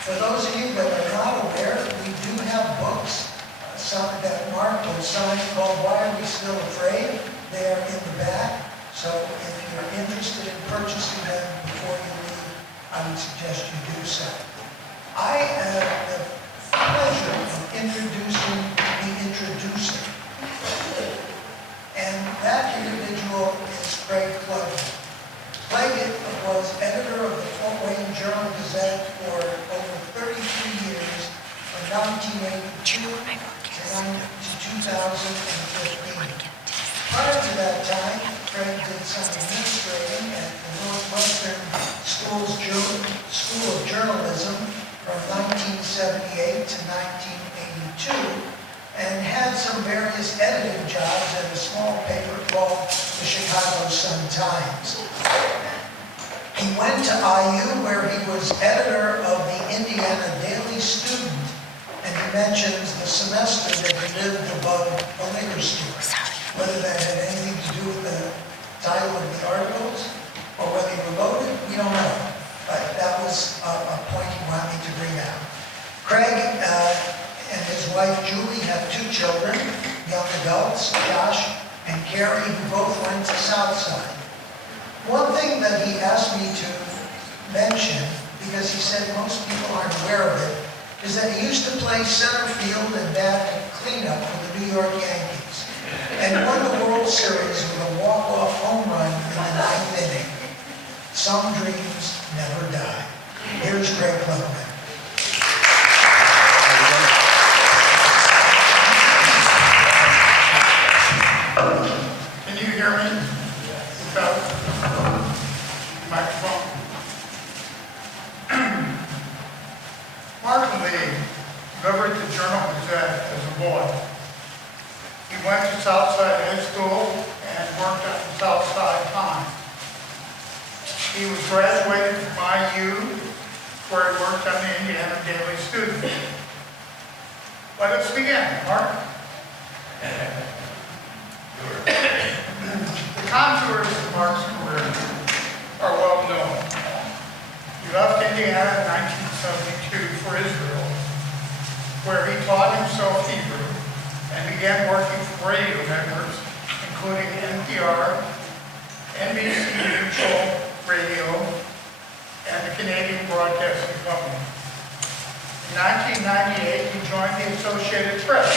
For those of you that are not aware, we do have books that Mark will sign called Why Are We Still Afraid? They are in the back. So if you're interested in purchasing them before you leave, I would suggest you do so. I have the pleasure of introducing the introducer. And that individual is Craig Lavie. Craig was editor of the Fort Wayne Journal-Gazette for over 33 years, from 1982 to 2015. Prior to that time, Craig did some administrating at the Northwestern School of Journalism from 1978 to 1982, and had some various editing jobs at a small paper called the Chicago Sun-Times. He went to IU, where he was editor of the Indiana Daily Student, and he mentions the semester that he lived above a liquor store. Whether that had anything to do with the title of the articles, or whether he wrote it, we don't know. But that was a point he wanted me to bring out. Craig and his wife Julie have 2 children, young adults, Josh and Carrie, who both went to Southside. One thing that he asked me to mention, because he said most people aren't aware of it, is that he used to play center field and bat cleanup for the New York Yankees, and won the World Series with a walk-off home run in the 9th inning. Some dreams never die. Here's Craig Lavie. Can you hear me? Without microphone. Mark Lavie delivered the Journal-Gazette as a boy. He went to Southside High School and worked at the Southside Times. He was graduated from IU, where he worked on the Indiana Daily Student. Let us begin, Mark. The contours of Mark's career are well known. He left Indiana in 1972 for Israel, where he taught himself Hebrew and began working for radio networks, including NPR, NBC Mutual Radio, and the Canadian Broadcasting Company. In 1998, he joined the Associated Press,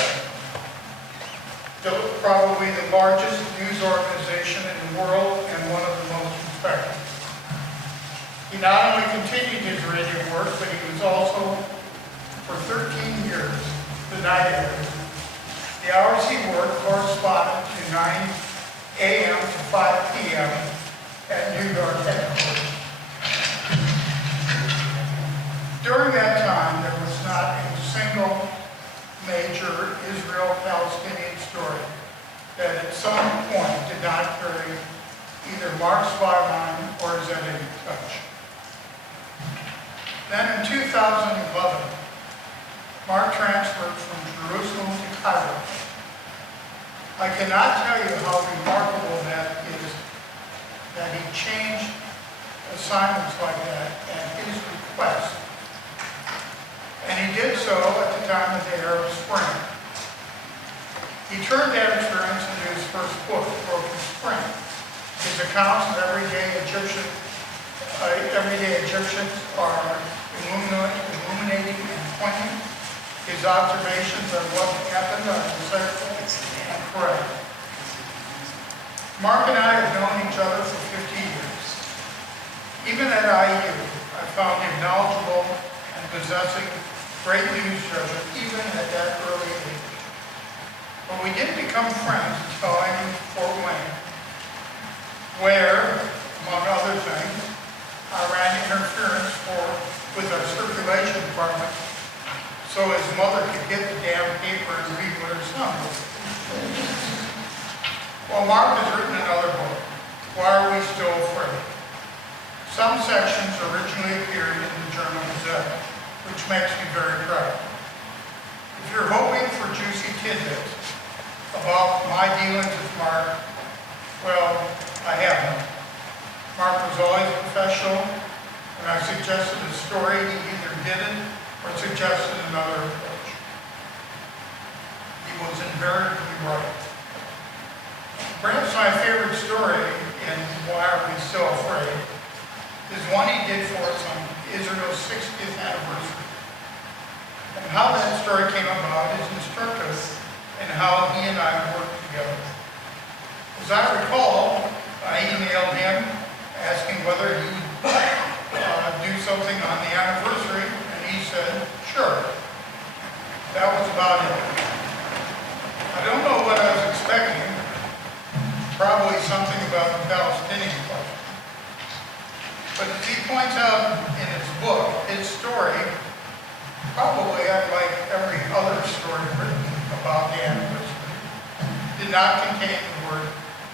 probably the largest news organization in the world and one of the most respected. He not only continued his radio work, but he was also, for 13 years, the night editor. The hours he worked corresponded to 9 a.m. to 5 p.m. at New York headquarters. During that time, there was not a single major Israel-Palestinian story that at some point did not carry either Mark's byline or his editing touch. Then in 2011, Mark transferred from Jerusalem to Cairo. I cannot tell you how remarkable that is, that he changed assignments like that at his request. And he did so at the time of the Arab Spring. He turned that experience into his first book, Broken Spring. His accounts of everyday Egyptians are illuminating and poignant. His observations on what happened are insightful and correct. Mark and I have known each other for 50 years. Even at IU, I found him knowledgeable and possessing great news judgment, even at that early age. But we didn't become friends until I moved to Fort Wayne, where, among other things, I ran interference with our circulation department so his mother could get the damn paper and read what her son wrote. Well, Mark has written another book, Why Are We Still Afraid? Some sections originally appeared in the Journal-Gazette, which makes me very proud. If you're hoping for juicy tidbits about my dealings with Mark, well, I have none. Mark was always professional, and I suggested a story he either did did it or suggested another approach. He was invariably right. Perhaps my favorite story in Why Are We Still Afraid is one he did for us on Israel's 60th anniversary. And how that story came about is instructive in how he and I worked together. As I recall, I emailed him asking whether he would do something on the anniversary, and he said, sure. That was about it. I don't know what I was expecting. Probably something about the Palestinian question. But as he points out in his book, his story, probably unlike every other story written about the anniversary, did not contain the word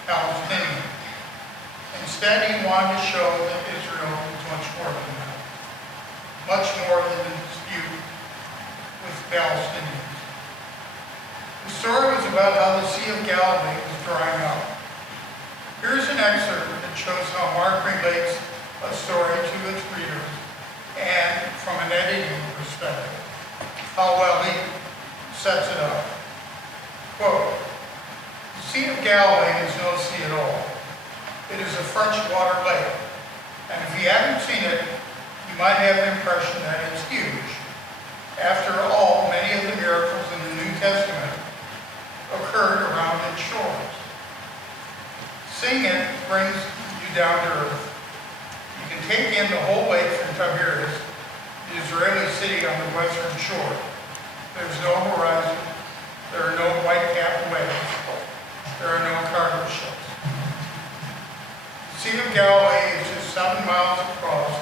Palestinian. Instead, he wanted to show that Israel was much more than that. Much more than a dispute with Palestinians. The story was about how the Sea of Galilee was drying up. Here's an excerpt that shows how Mark relates a story to its readers and from an editing perspective, how well he sets it up. Quote, the Sea of Galilee is no sea at all. It is a freshwater lake, and if you haven't seen it, you might have the impression that it's huge. After all, many of the miracles in the New Testament occurred around its shores. Seeing it brings you down to earth. You can take in the whole lake from Tiberias, the Israeli city on the western shore. There's no horizon. There are no white-capped waves. There are no cargo ships. The Sea of Galilee is just 7 miles across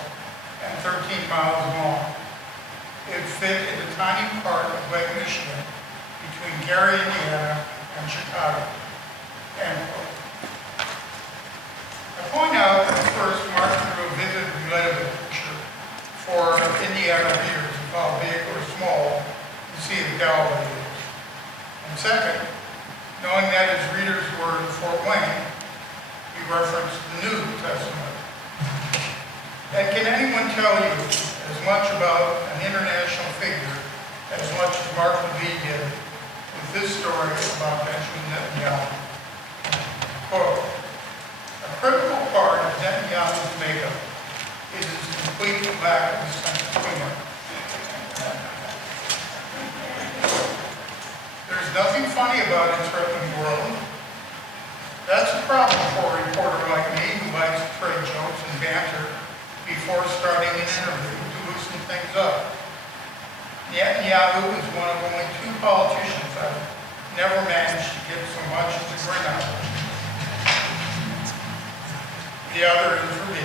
and 13 miles long. It fit in a tiny part of Lake Michigan between Gary, Indiana, and Chicago. End quote. I point out that first Mark drew a vivid, relatable picture for Indiana readers of how big or small the Sea of Galilee is. And second, knowing that his readers were in Fort Wayne, he referenced the New Testament. And can anyone tell you as much about an international figure as much as Mark Lavie did with this story about Benjamin Netanyahu? Quote, a critical part of Netanyahu's makeup is his complete lack of a sense of humor. There's nothing funny about his threatening world. That's a problem for a reporter like me who likes to trade jokes and banter before starting an interview to loosen things up. Netanyahu is one of only 2 politicians I've never managed to get so much as a grin out of. The other is for me,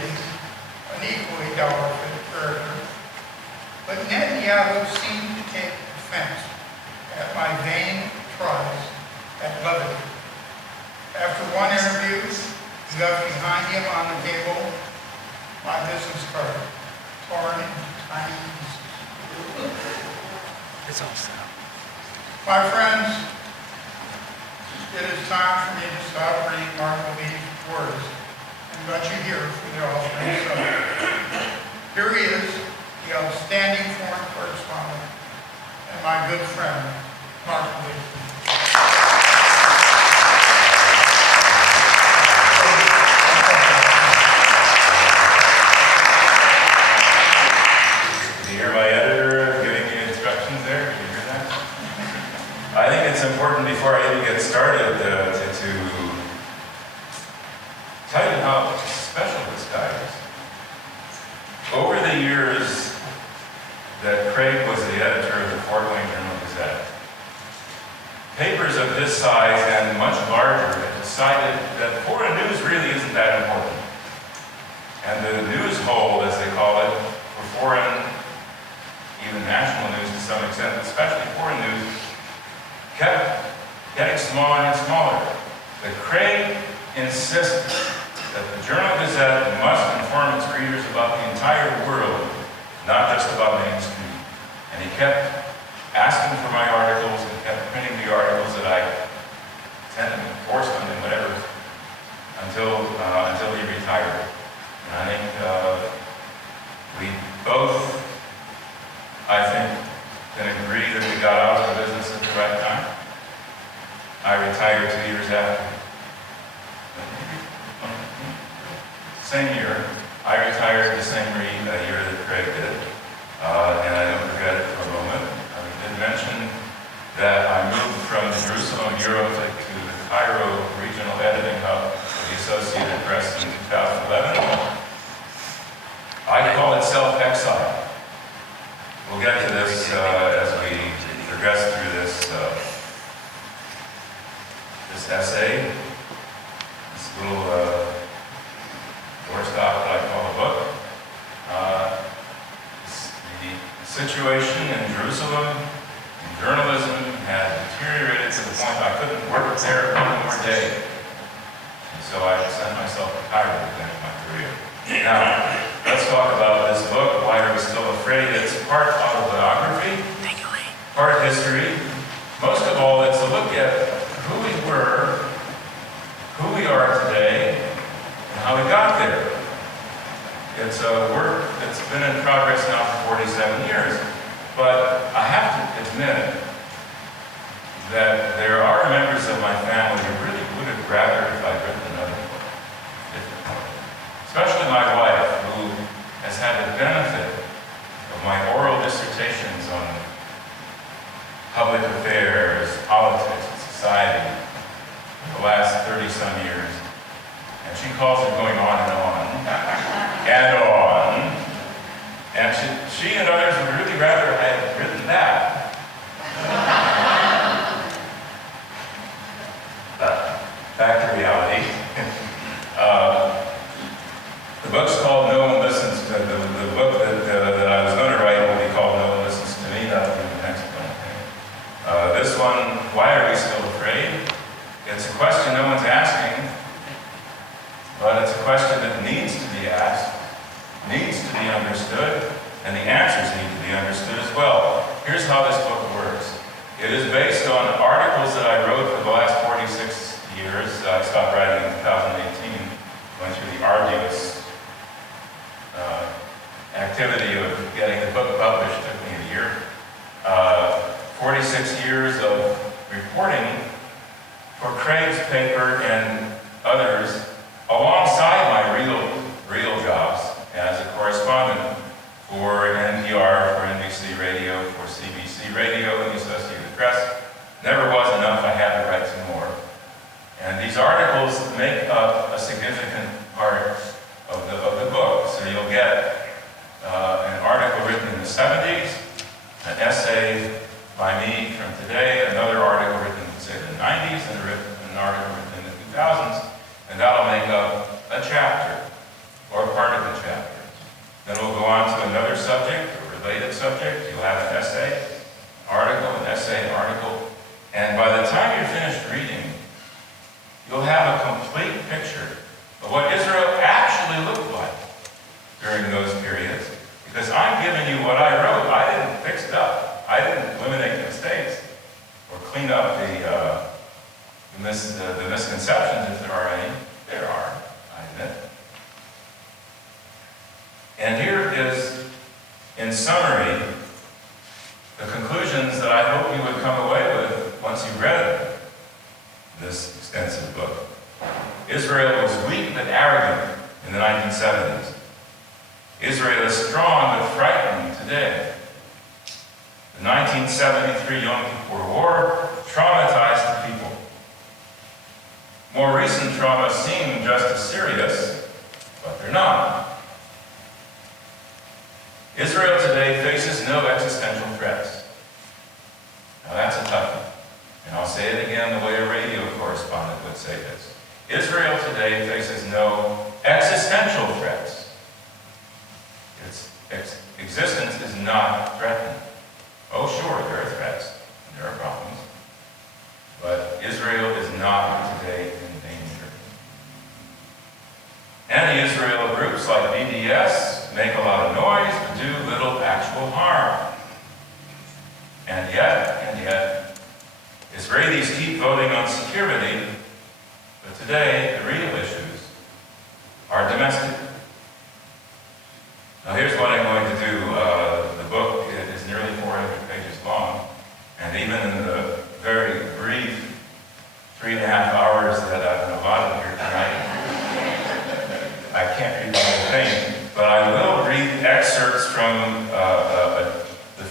an equally dour-fit character. But Netanyahu seemed to take offense at my vain tries at levity. After one interview, he left behind him on the table my business card, torn into tiny pieces. It's all set. My friends, it is time for me to stop reading Mark Lavie's words and let you hear from the author himself. Here he is, the outstanding foreign correspondent and my good friend, Mark Lavie. Did you hear my editor giving me instructions there? Did you hear that? I think it's important before I even get started to tell you how special this guy is. Over the years that Craig was the editor of the Fort Wayne Journal-Gazette, papers of his size and much larger had decided that foreign news really isn't that important. And the news hold, as they call it, for foreign, even national news to some extent, but especially foreign news, kept getting smaller and smaller. But Craig insisted that the Journal-Gazette must inform its readers about the entire world, not just about Main Street. And he kept asking for my articles and kept printing the articles that I tended to force on him, whatever, until he retired. And I think we both I think, can agree that we got out of the business at the right time. I retired 2 years after. Same year. I retired the same year that Craig did, and I don't regret it for a moment. I did mention that I moved from the Jerusalem Bureau to the Cairo Regional Editing Hub of the Associated Press in 2011. I call it self-exile. We'll get to this as we progress through this essay, this little doorstop that I call a book. The situation in Jerusalem, in journalism, had deteriorated to the point I couldn't work there one more day. And so I sent myself to Cairo to finish my career. Now, let's talk about this book, Why Are We Still Afraid? It's part autobiography, part history. Most of all, it's a look at who we were, who we are today, and how we got there. It's a work that's been in progress now for 47 years. But I have to admit that there are members of my family who really would have rather if I'd written another book. Especially my wife, who has had the benefit of my oral dissertations on public affairs, politics, and society for the last 30-some years. And she calls it going on and on, and on. And she and others would really rather I had written that. But back to reality. The book's called No One Listens to the book that I was going to write will be called No One Listens to Me. That'll be the next one. This one, Why Are We Still Afraid? It's a question no one's asking, but it's a question that needs to be asked, needs to be understood, and the answers need to be understood as well. Here's how this book works. It is based on articles that I wrote for the last 46 years. I stopped writing in 2018, went through the arduous activity of getting the book published. Took me a year. 46 years of reporting for Craig's paper and others, alongside my real jobs as a correspondent for NPR, for NBC Radio, for CBC Radio, and the Associated Press. Never was enough, I had to write some more. And these articles make up a significant part of the book. So you'll get an article written in the 70s, an essay by me from today, another article written in, say, the 90s, and an article written in the 2000s, and that'll make up a chapter, or part of a chapter. Then we'll go on to another subject, a related subject. You'll have an essay, article, an essay, an article, and by the time you're finished reading, you'll have a complete picture of what Israel actually looked like during those periods, because I'm giving you what I wrote. I didn't fix it up. I didn't eliminate the mistakes or clean up the misconceptions, if there are any. There are, I admit. And here is, in summary, the conclusions that I hope you would come away with once you read this extensive book. Israel was weak but arrogant in the 1970s. Israel is strong but frightened today. The 1973 Yom Kippur War traumatized the people. More recent traumas seem just as serious, but they're not. Israel today faces no existential threats. Now that's a tough one. And I'll say it again the way a radio correspondent would say this. Israel today faces no existential threats. Its existence is not threatened. Oh, sure, there are threats, and there are problems. But Israel is not today in danger. Anti-Israel groups like BDS make a lot of noise but do little actual harm. And yet, Israelis keep voting on security, but today the real issues are domestic. Now here's what I'm going to do. The book is nearly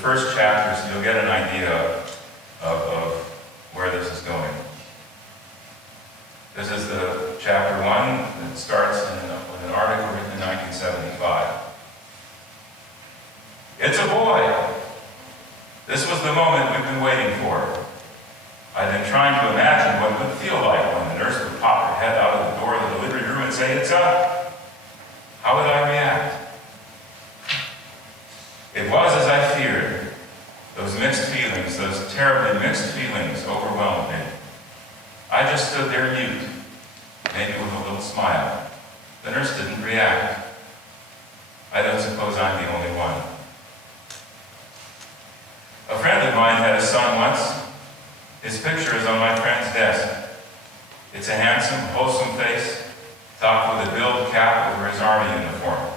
first chapters, you'll get an idea of where this is going. This is the chapter 1 that starts with an article written in 1975. It's a boy. This was the moment we've been waiting for. I've been trying to imagine what it would feel like when the nurse would pop her head out of the door of the delivery room and say, "It's up." How would I react? It was as I feared. Those mixed feelings, those terribly mixed feelings overwhelmed me. I just stood there mute, maybe with a little smile. The nurse didn't react. I don't suppose I'm the only one. A friend of mine had a son once. His picture is on my friend's desk. It's a handsome, wholesome face, topped with a billed cap over his army uniform.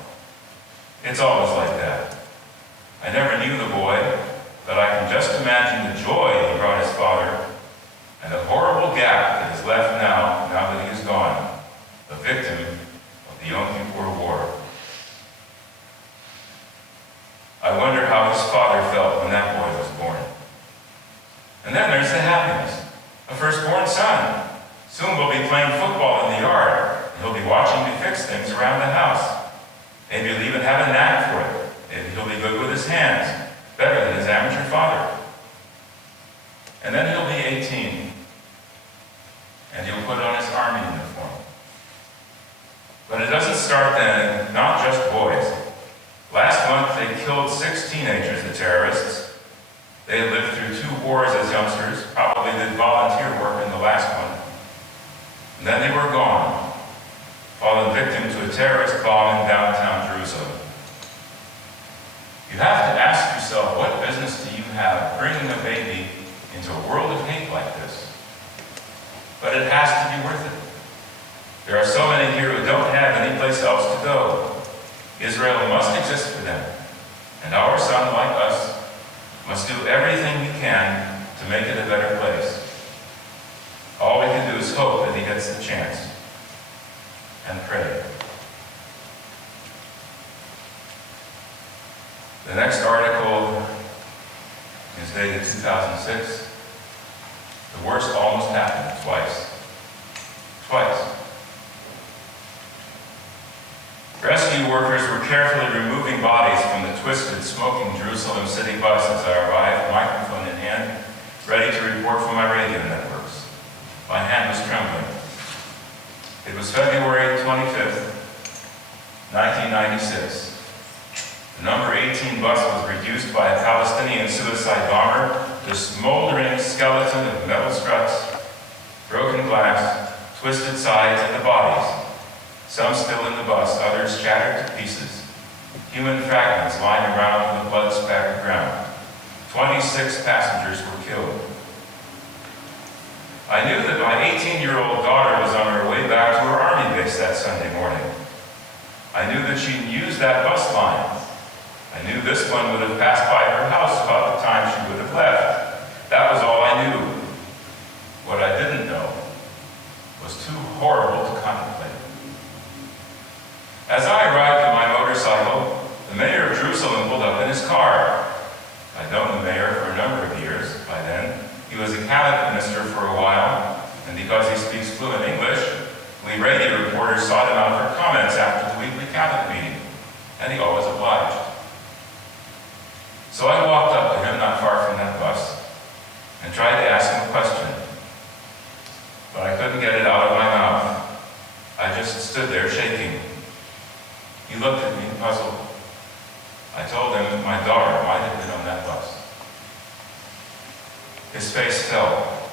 It's always like that. I never knew the boy, but I can just imagine the joy he brought his father and the horrible gap that is left now that he is gone, a victim of the Yom Kippur War. I wonder how his father felt when that boy was born. And then there's the happiness. A firstborn son. Soon we'll be playing football in the yard, and he'll be watching me fix things around the house. Maybe he'll even have a knack for it. Maybe he'll be good with his hands, better than his amateur father. And then he'll be 18, and he'll put on his army uniform. But it doesn't start then, not just boys. Last month they killed 6 teenagers, the terrorists. They had lived through 2 wars as youngsters, probably did volunteer work in the last one. And then they were gone, fallen victim to a terrorist bomb in downtown Jerusalem. You have to ask yourself, what business do you have bringing a baby into a world of hate like this? But it has to be worth it. There are so many here who don't have any place else to go. Israel must exist for them, and our son, like us, must do everything we can to make it a better place. All we can do is hope that he gets the chance, and pray. The next article is dated 2006. The worst almost happened twice. Rescue workers were carefully removing bodies from the twisted, smoking Jerusalem City bus as I arrived, microphone in hand, ready to report from my radio networks. My hand was trembling. It was February 25th, 1996. The number 18 bus was reduced by a Palestinian suicide bomber to a smoldering skeleton of metal struts, broken glass, twisted sides, and the bodies. Some still in the bus, others shattered to pieces. Human fragments lying around on the blood-spattered ground. 26 passengers were killed. I knew that my 18-year-old daughter was on her way back to her army base that Sunday morning. I knew that she'd used that bus line. I knew this one would have passed by her house about the time she would have left. That was all I knew. What I didn't know was too horrible to contemplate. As I arrived on my motorcycle, the mayor of Jerusalem pulled up in his car. I'd known the mayor for a number of years by then. He was a cabinet minister for a while, and because he speaks fluent English, we radio reporters sought him out for comments after the weekly cabinet meeting, and he always obliged. So I walked up to him not far from that bus and tried to ask him a question, but I couldn't get it out of my mouth. I just stood there shaking. He looked at me puzzled. I told him that my daughter might have been on that bus. His face fell.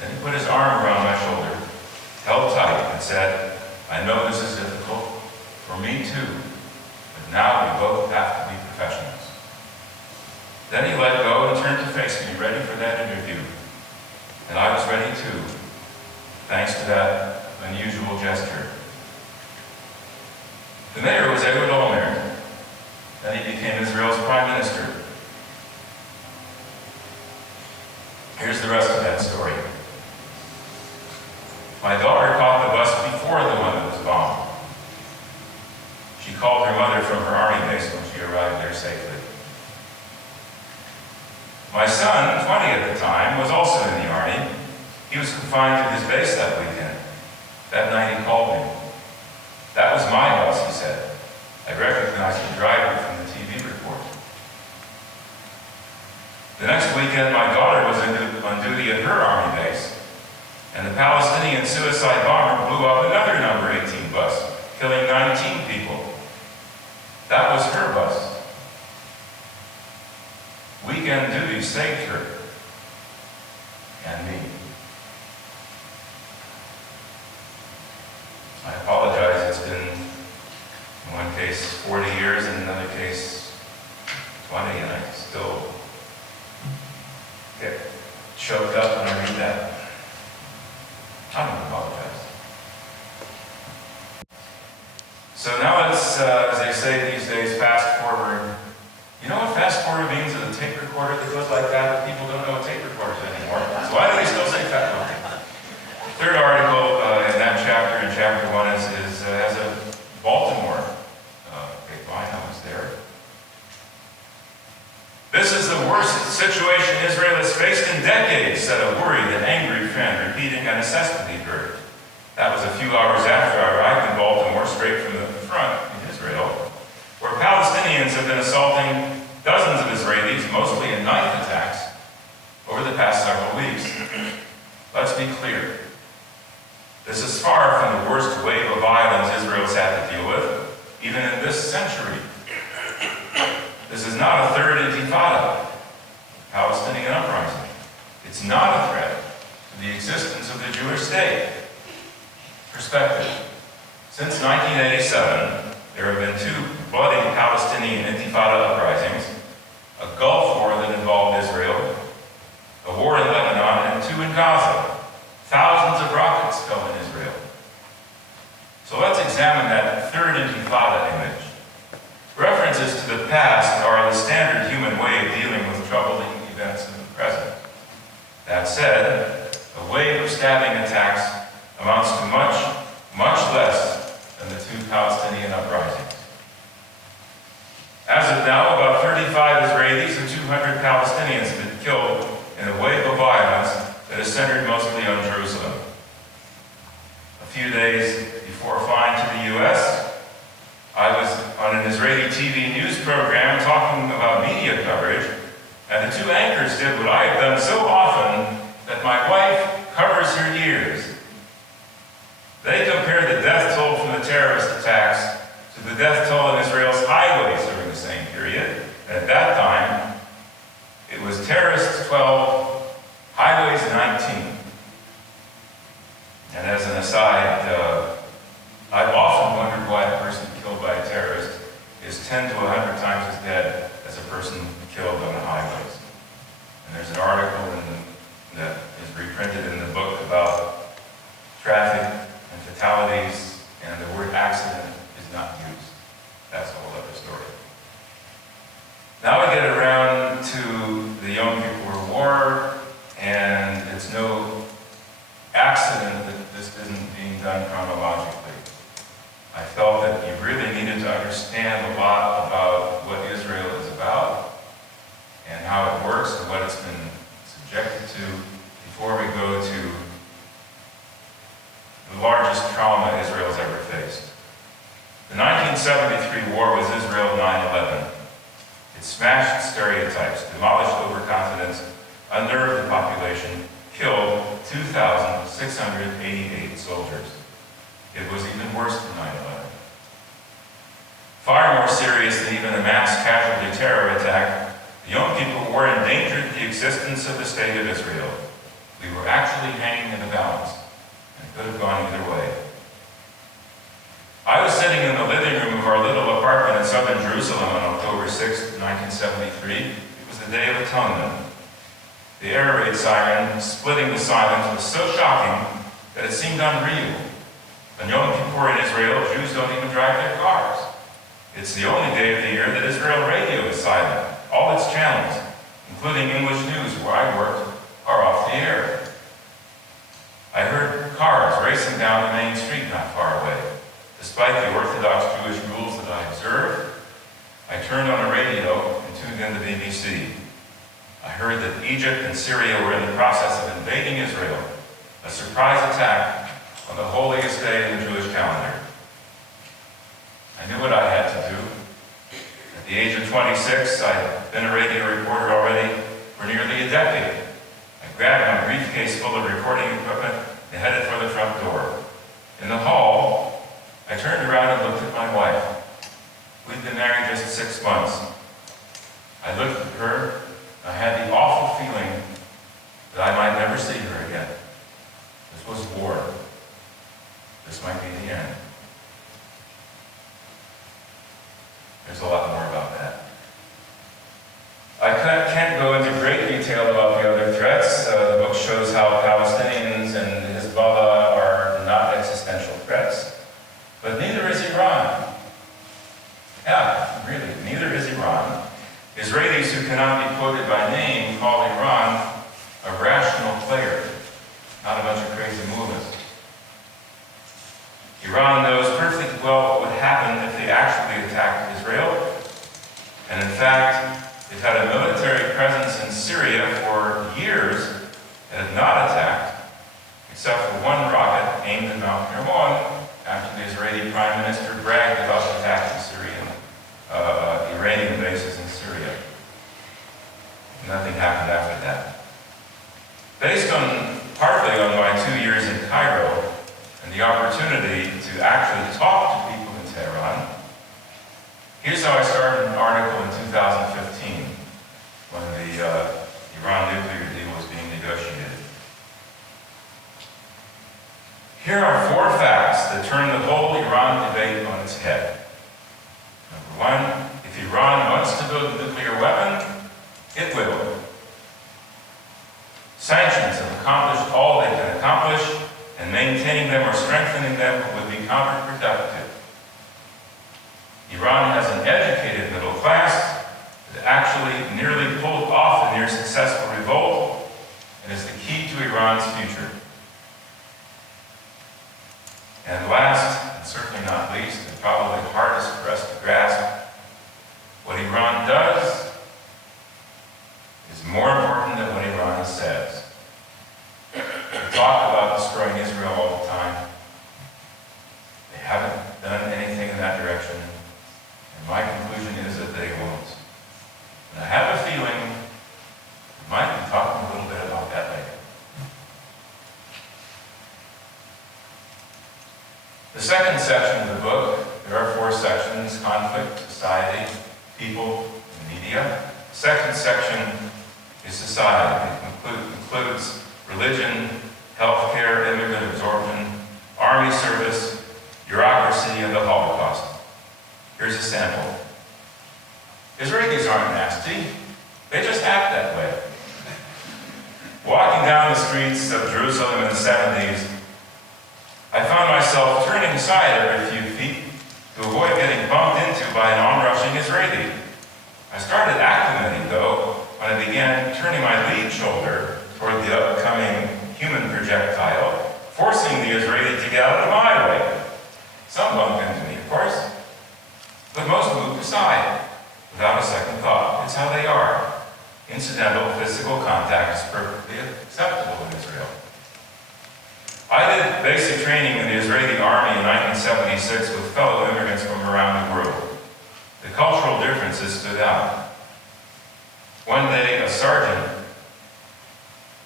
Then he put his arm around my shoulder, held tight, and said, "I know this is difficult, for me too, but now we both have to be professionals." Then he let go and turned to face me, ready for that interview. And I was ready too, thanks to that unusual gesture. The mayor was Ehud Olmert. Then he became Israel's prime minister. Here's the rest of that story. My daughter caught the bus before the one that was bombed. She called her mother from her army base when she arrived there safely. My son, 20 at the time, was also in the Army. He was confined to his base that weekend. That night he called me. That was my bus, he said. I recognized the driver from the TV report. The next weekend, my daughter was on duty at her Army base, and the Palestinian suicide bomber blew up another number 18 bus, killing 19 people. That was her bus. Weekend duty saved her and me. I apologize, it's been, in one case, 40 years, in another case, 20, and I still get choked up when I read that. I don't apologize. So now let's, as they say these days, fast forward. You know what fast forward means in a tape recorder that goes like that? People don't know what tape recorders anymore. So why do they still say fast forward? Third article in that chapter, in chapter 1, has a Baltimore line. I was there. This is the worst situation Israel has faced in decades, said a worried and angry friend, repeating an assessment he heard. That was a few hours after I arrived in Baltimore, straight from the front in Israel, where Palestinians have been assaulting dozens of Israelis, mostly in knife attacks, over the past several weeks. Let's be clear. This is far from the worst wave of violence Israel's had to deal with, even in this century. This is not a third intifada, Palestinian uprising. It's not a threat to the existence of the Jewish state. Perspective. Since 1987, there have been 2 bloody Palestinian intifada uprisings, a Gulf War that involved Israel, a war in Lebanon, and 2 in Gaza. Thousands of rockets fell in Israel. So let's examine that third intifada image. References to the past are the standard human way of dealing with troubling events in the present. That said, a wave of stabbing attacks amounts to much, much less than the 2 Palestinian uprisings. As of now, about 35 Israelis and 200 Palestinians have been killed in a wave of violence that is centered mostly on Jerusalem. A few days before flying to the U.S., I was on an Israeli TV news program talking about media coverage, and the 2 anchors did what I have done so often that my wife covers her ears. They compared the death toll from the terrorist attacks to the death toll in Israel's highways during the same period. And at that time, it was terrorists 12, highways 19. And as an aside, I've often wondered why a person killed by a terrorist is 10 to 100 times as dead as a person killed on the highways. And there's an article that is reprinted in the book about traffic and fatalities, and the word accident is not used. That's a whole other story. Now we get around to the Yom Kippur War, and it's no accident that this isn't being done chronologically. I felt that you really needed to understand a lot about what Israel is about and how it works and what it's been subjected to before we go to the largest trauma Israel's ever faced. The 1973 war was Israel 9/11. It smashed stereotypes, demolished overconfidence, unnerved the population, killed 2,688 soldiers. It was even worse than 9/11. Far more serious than even a mass casualty terror attack, the Yom Kippur War endangered the existence of the state of Israel. We were actually hanging in the balance and could have gone either way. I was sitting in the living room of our little apartment in southern Jerusalem on October 6, 1973. It was the Day of Atonement. The air raid siren splitting the silence was so shocking that it seemed unreal. On Yom Kippur in Israel, Jews don't even drive their cars. It's the only day of the year that Israel radio is silent. All its channels, including English news where I worked, are off the air. I heard cars racing down the main street not far away. Despite the Orthodox Jewish rules that I observed, I turned on the radio and tuned in to BBC. I heard that Egypt and Syria were in the process of invading Israel, a surprise attack on the holiest day in the Jewish calendar. I knew what I had to do. At the age of 26, I'd been a radio reporter already for nearly a decade. I grabbed my briefcase full of recording equipment and headed for the front door. In the hall, I turned around and looked at my wife. We'd been married just 6 months. I looked at her, and I had the awful feeling that I might never see her again. This was war. This might be the end. There's a lot more about that. I can't go into great detail about the other threats. The book shows how Palestinians and Hezbollah are not existential threats. But neither is Iran. Yeah, really, neither is Iran. Israelis who cannot be quoted by name call Iran a rational player, not a bunch of crazy movements. Iran knows perfectly well what would happen if they actually attacked Israel. And in fact, they've had a military presence in Syria for years and have not attacked, except for one rocket aimed at Mount Hermon after the Israeli Prime Minister bragged about attacking Iranian bases in Syria. Nothing happened after that. Based partly on my 2 years in Cairo and the opportunity to actually talk to people in Tehran, here's how I started an article in 2015 when the Iran nuclear deal was being negotiated. Here are 4 facts that turn the whole Iran debate on its head. Number 1, if Iran wants to build a nuclear weapon, it will. Sanctions have accomplished all they can accomplish, and maintaining them or strengthening them would be counterproductive. Iran has an educated middle class that actually nearly pulled off a near successful revolt and is the key to Iran's future. And last, and certainly not least, and probably hardest for us to grasp, what Iran does is more important than what Iran says. They talk about destroying Israel all the time. They haven't done anything in that direction. And my conclusion is that they won't. And I have a feeling we might be talking a little bit about that later. The second section of the book, there are 4 sections: conflict, society, people, and media. The second section is society. It includes religion, healthcare, immigrant absorption, army service, bureaucracy, and the Holocaust. Here's a sample. Israelis aren't nasty. They just act that way. Walking down the streets of Jerusalem in the 70s, I found myself turning aside every few feet to avoid getting bumped into by an onrushing Israeli. I started acclimating, though, when I began turning my lead shoulder toward the upcoming human projectile, forcing the Israeli to get out of my way. Some bumped into me, of course, but most moved aside without a second thought. It's how they are. Incidental physical contact is perfectly acceptable in Israel. I did basic training in the Israeli army in 1976 with fellow immigrants from around the world. The cultural differences stood out. One day, a sergeant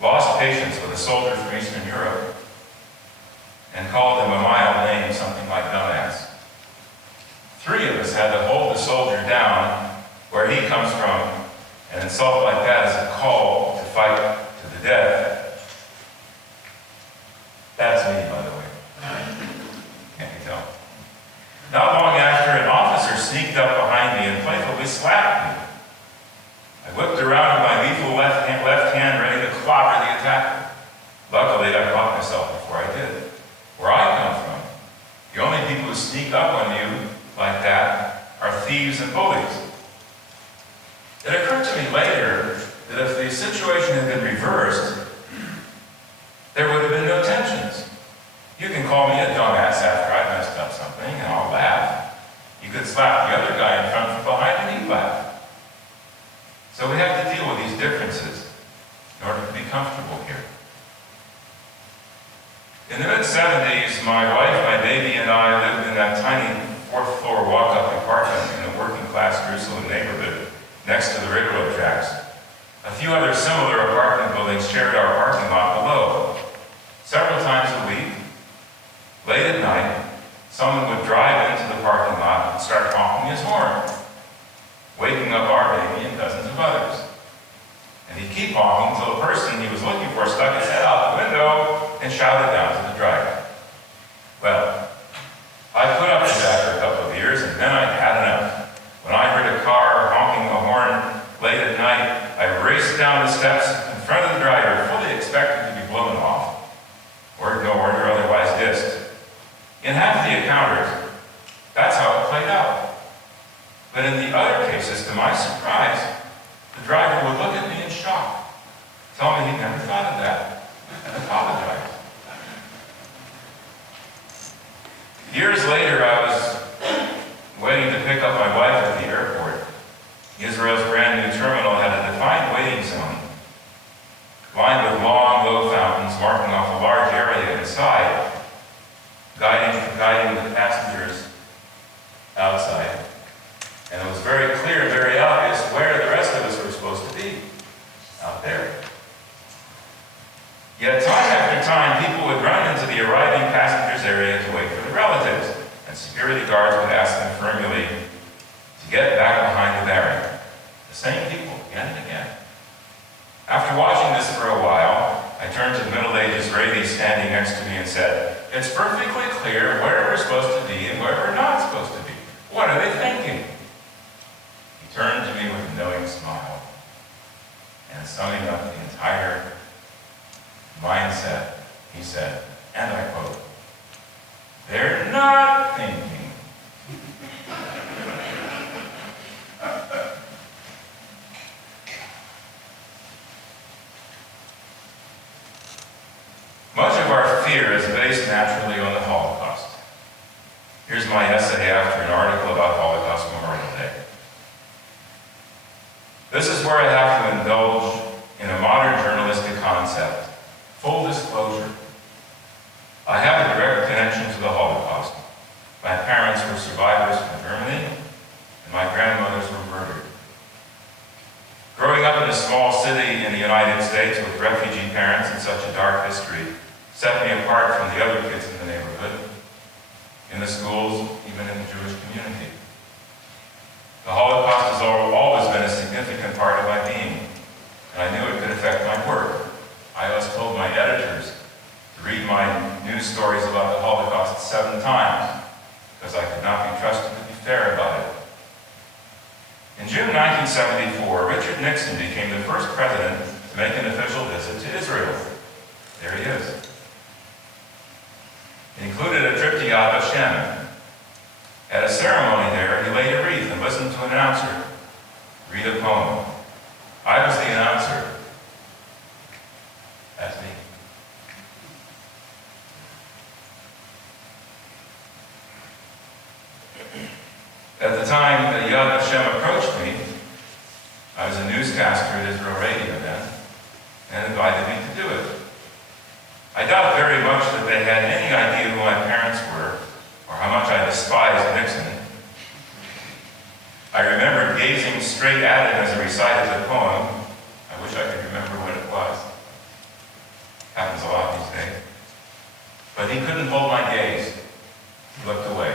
lost patience with a soldier from Eastern Europe and called him a mild name, something like dumbass. 3 of us had to hold the soldier down where he comes from. An insult like that is a call to fight to the death. That's me, by the way. Can't you tell? Not long after, an officer sneaked up behind me and playfully slapped me. I whipped around with my lethal left hand ready to clobber the attacker. Luckily, I caught myself before I did. Where I come from, the only people who sneak up on you like that are thieves and bullies. It occurred to me later that if the situation had been reversed, there would have been no tensions. You can call me a dumbass after I messed up something, and I'll laugh. You could slap the other guy in front from behind, and he'd laugh. So we have to deal with these differences in order to be comfortable here. In the mid-70s, my wife, my baby, and I lived in that tiny fourth-floor walk-up apartment in a working-class Jerusalem neighborhood next to the railroad tracks. A few other similar apartment buildings shared our parking lot below. Several times a week, late at night, someone would drive into the parking lot and start honking his horn, waking up our baby and dozens of others. And he'd keep honking until the person he was looking for stuck his head out the window and shouted down to the driver. Well, I put up with that for a couple of years, and then I had enough. When I heard a car honking the horn late at night, I raced down the steps in front of the driver, fully expecting to be blown off, or ignored, or otherwise dissed. In half the encounters, that's how it played out. But in the other cases, to my surprise, the driver would look at me in shock, tell me he'd never thought of that, and apologize. Years later, I was waiting to pick up my wife at the airport. Israel's brand new terminal had a defined waiting zone, lined with long, low fountains marking off a large area inside, guiding the passengers outside. And it was very clear, very obvious where the rest of us were supposed to be, out there. Yet time after time, people would run into the arriving passengers area to wait for the relatives, and security guards would ask them firmly to get back behind the barrier. The same people, again and again. After watching this for a while, I turned to the middle-aged Ravie standing next to me and said, "It's perfectly clear where we're supposed to be and where we're not supposed to be. What are they thinking?" He turned to me with a knowing smile, and summing up the entire mindset, he said, and I quote, "They're not thinking." Much of our fear is based naturally on the Holocaust. Here's my essay after an article about Holocaust Memorial Day. This is where I have to indulge in a modern journalistic concept. Full disclosure. I have a direct connection to the Holocaust. My parents were survivors from Germany, and my grandmothers were murdered. Growing up in a small city in the United States with refugee parents and such a dark history set me apart from the other kids in the neighborhood, in the schools, even in the Jewish community. The Holocaust has always been a significant part of my being, and I knew it could affect my work. I always told my editors to read my news stories about the Holocaust 7 times, because I could not be trusted to be fair about it. In June 1974, Richard Nixon became the first president to make an official visit to Israel. There he is. It included a trip to Yad Vashem. At a ceremony there, he laid a wreath and listened to an announcer read a poem. I was the announcer. That's me. At the time that Yad Vashem approached me, I was a newscaster at Israel Radio then, and invited me to do it. I doubt very much that they had any idea who my parents were, or how much I despised Nixon. I remember gazing straight at him as he recited the poem. I wish I could remember what it was. Happens a lot these days. But he couldn't hold my gaze. He looked away.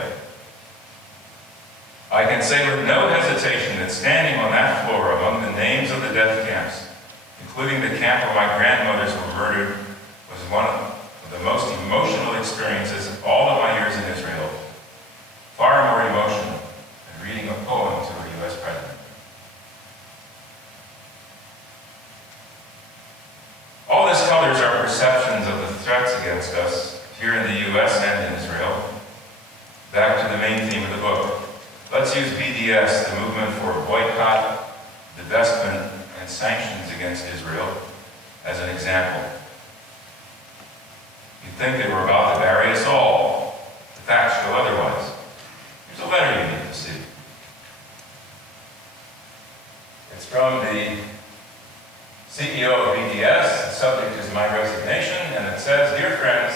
I can say with no hesitation that standing on that floor among the names of the death camps, including the camp where my grandmothers were murdered, was one of the most emotional experiences of all of my years in Israel. Far more emotional than reading a poem to a U.S. president. All this colors our perceptions of the threats against us here in the U.S. and in Israel. Back to the main theme of the book. Let's use BDS, the movement for boycott, divestment, and sanctions against Israel, as an example. You'd think they were about to bury us all. The facts show otherwise. Here's a letter you need to see. It's from the CEO of BDS. The subject is my resignation, and it says, "Dear friends,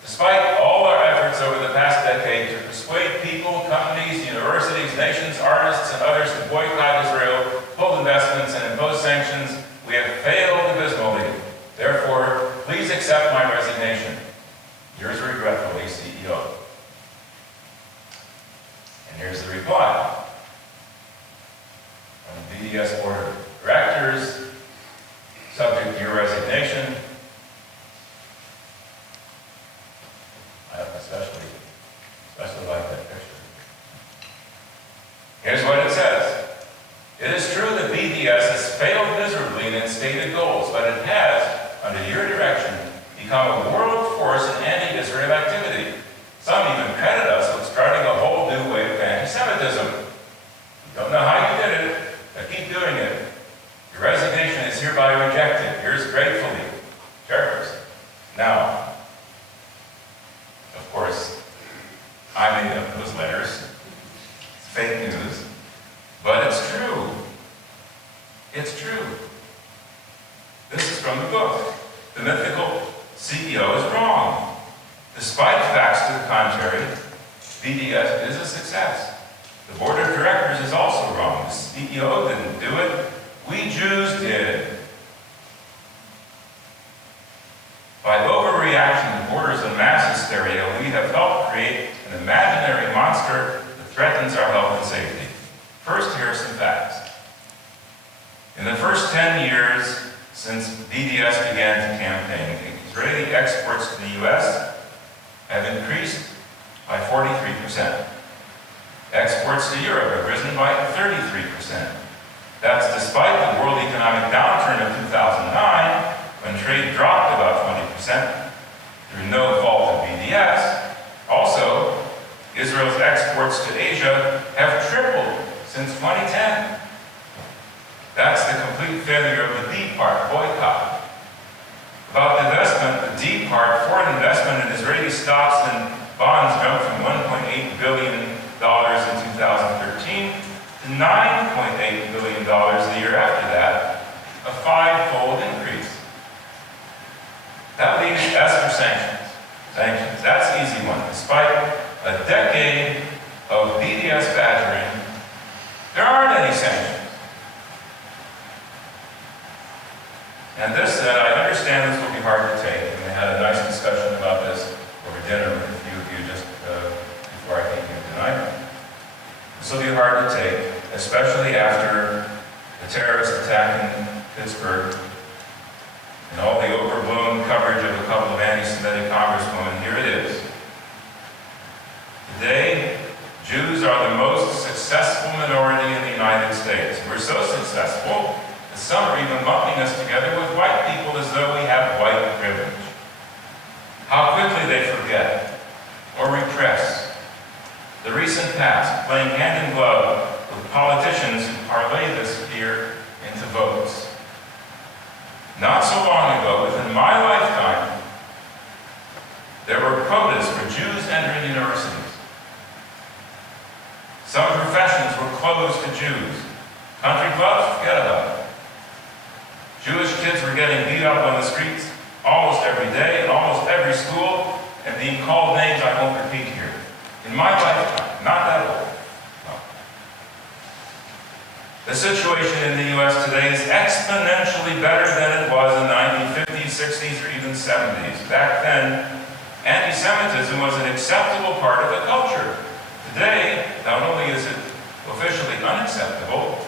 despite all our efforts over the past decade to persuade people, companies, universities, nations, artists, and others to boycott Israel, hold investments, and impose sanctions, we have failed abysmally. Therefore, please accept my resignation. Yours regretfully, CEO." And here's the reply from the BDS Board of Directors, subject to your resignation. I especially like that picture. Here's what it says. "It is true that BDS has failed miserably in its stated goals, but it has, under your direction, become a world force in anti-Israel activity. Some even credit us with starting a whole new wave of anti-Semitism. We don't know how you did it, but keep doing it. Your resignation is hereby rejected. Yours gratefully, Chairperson." Now, of course, I made up those letters. It's fake news, but it's true. It's true. This is from the book. The mythical CEO is wrong. Despite facts to the contrary, BDS is a success. The board of directors is also wrong. The CEO didn't do it. We Jews did. By overreaction to borders of mass hysteria, we have helped create an imaginary monster that threatens our health and safety. First, here are some facts. In the first 10 years since BDS began to campaign, Israeli exports to the U.S. have increased by 43%. Exports to Europe have risen by 33%. That's despite the world economic downturn of 2009, when trade dropped about 20%, through no fault of BDS. Also, Israel's exports to Asia have tripled since 2010. That's the complete failure of the D part, boycott. About divestment, the D part, foreign investment in Israeli stocks and bonds jumped from $1.8 billion in 2013 to $9.8 billion the year after that, a five-fold increase. That leaves S for sanctions. Sanctions, that's an easy one. Despite a decade of BDS badgering, there aren't any sanctions. And this, I understand this will be hard to take, and we had a nice discussion about this over dinner with a few of you just before I came here tonight. This will be hard to take, especially after the terrorist attack in Pittsburgh and all the overblown coverage of a couple of anti-Semitic congresswomen. Here it is. Today, Jews are the most successful minority in the United States. We're so successful that some are even lumping us together with white people as though we have white privilege. How quickly they forget or repress the recent past, playing hand in glove with politicians who parlay this fear into votes. Not so long ago, within my lifetime, there were quotas for Jews entering universities. Some professions were closed to Jews. Country clubs, forget about it. Jewish kids were getting beat up on the streets almost every day, in almost every school, and being called names I won't repeat here. In my lifetime, not that old. No. The situation in the U.S. today is exponentially better than it was in the 1950s, 60s, or even 70s. Back then, anti-Semitism was an acceptable part of the culture. Today, not only is it officially unacceptable,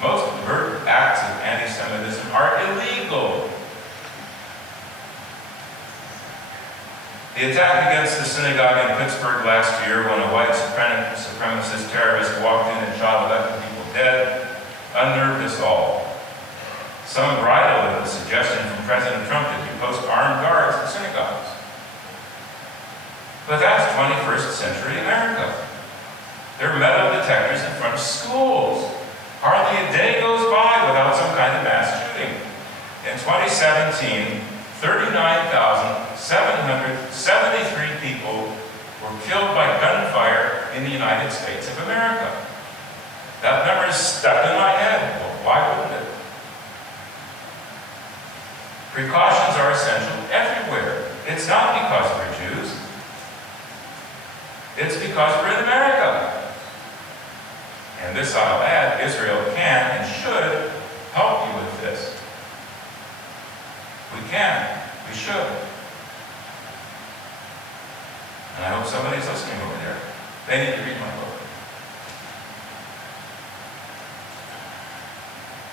most overt acts of anti-Semitism are illegal. The attack against the synagogue in Pittsburgh last year, when a white supremacist terrorist walked in and shot 11 people dead, unnerved us all. Some bridled at the suggestion from President Trump that he post armed guards in synagogues. But that's 21st century America. There are metal detectors in front of schools. Hardly a day goes by without some kind of mass shooting. In 2017, 39,773 people were killed by gunfire in the United States of America. That number is stuck in my head. Well, why wouldn't it? Precautions are essential everywhere. It's not because we're Jews. It's because we're in America. And this I'll add, Israel can and should help you with this. We can. We should. And I hope somebody's listening over there. They need to read my book.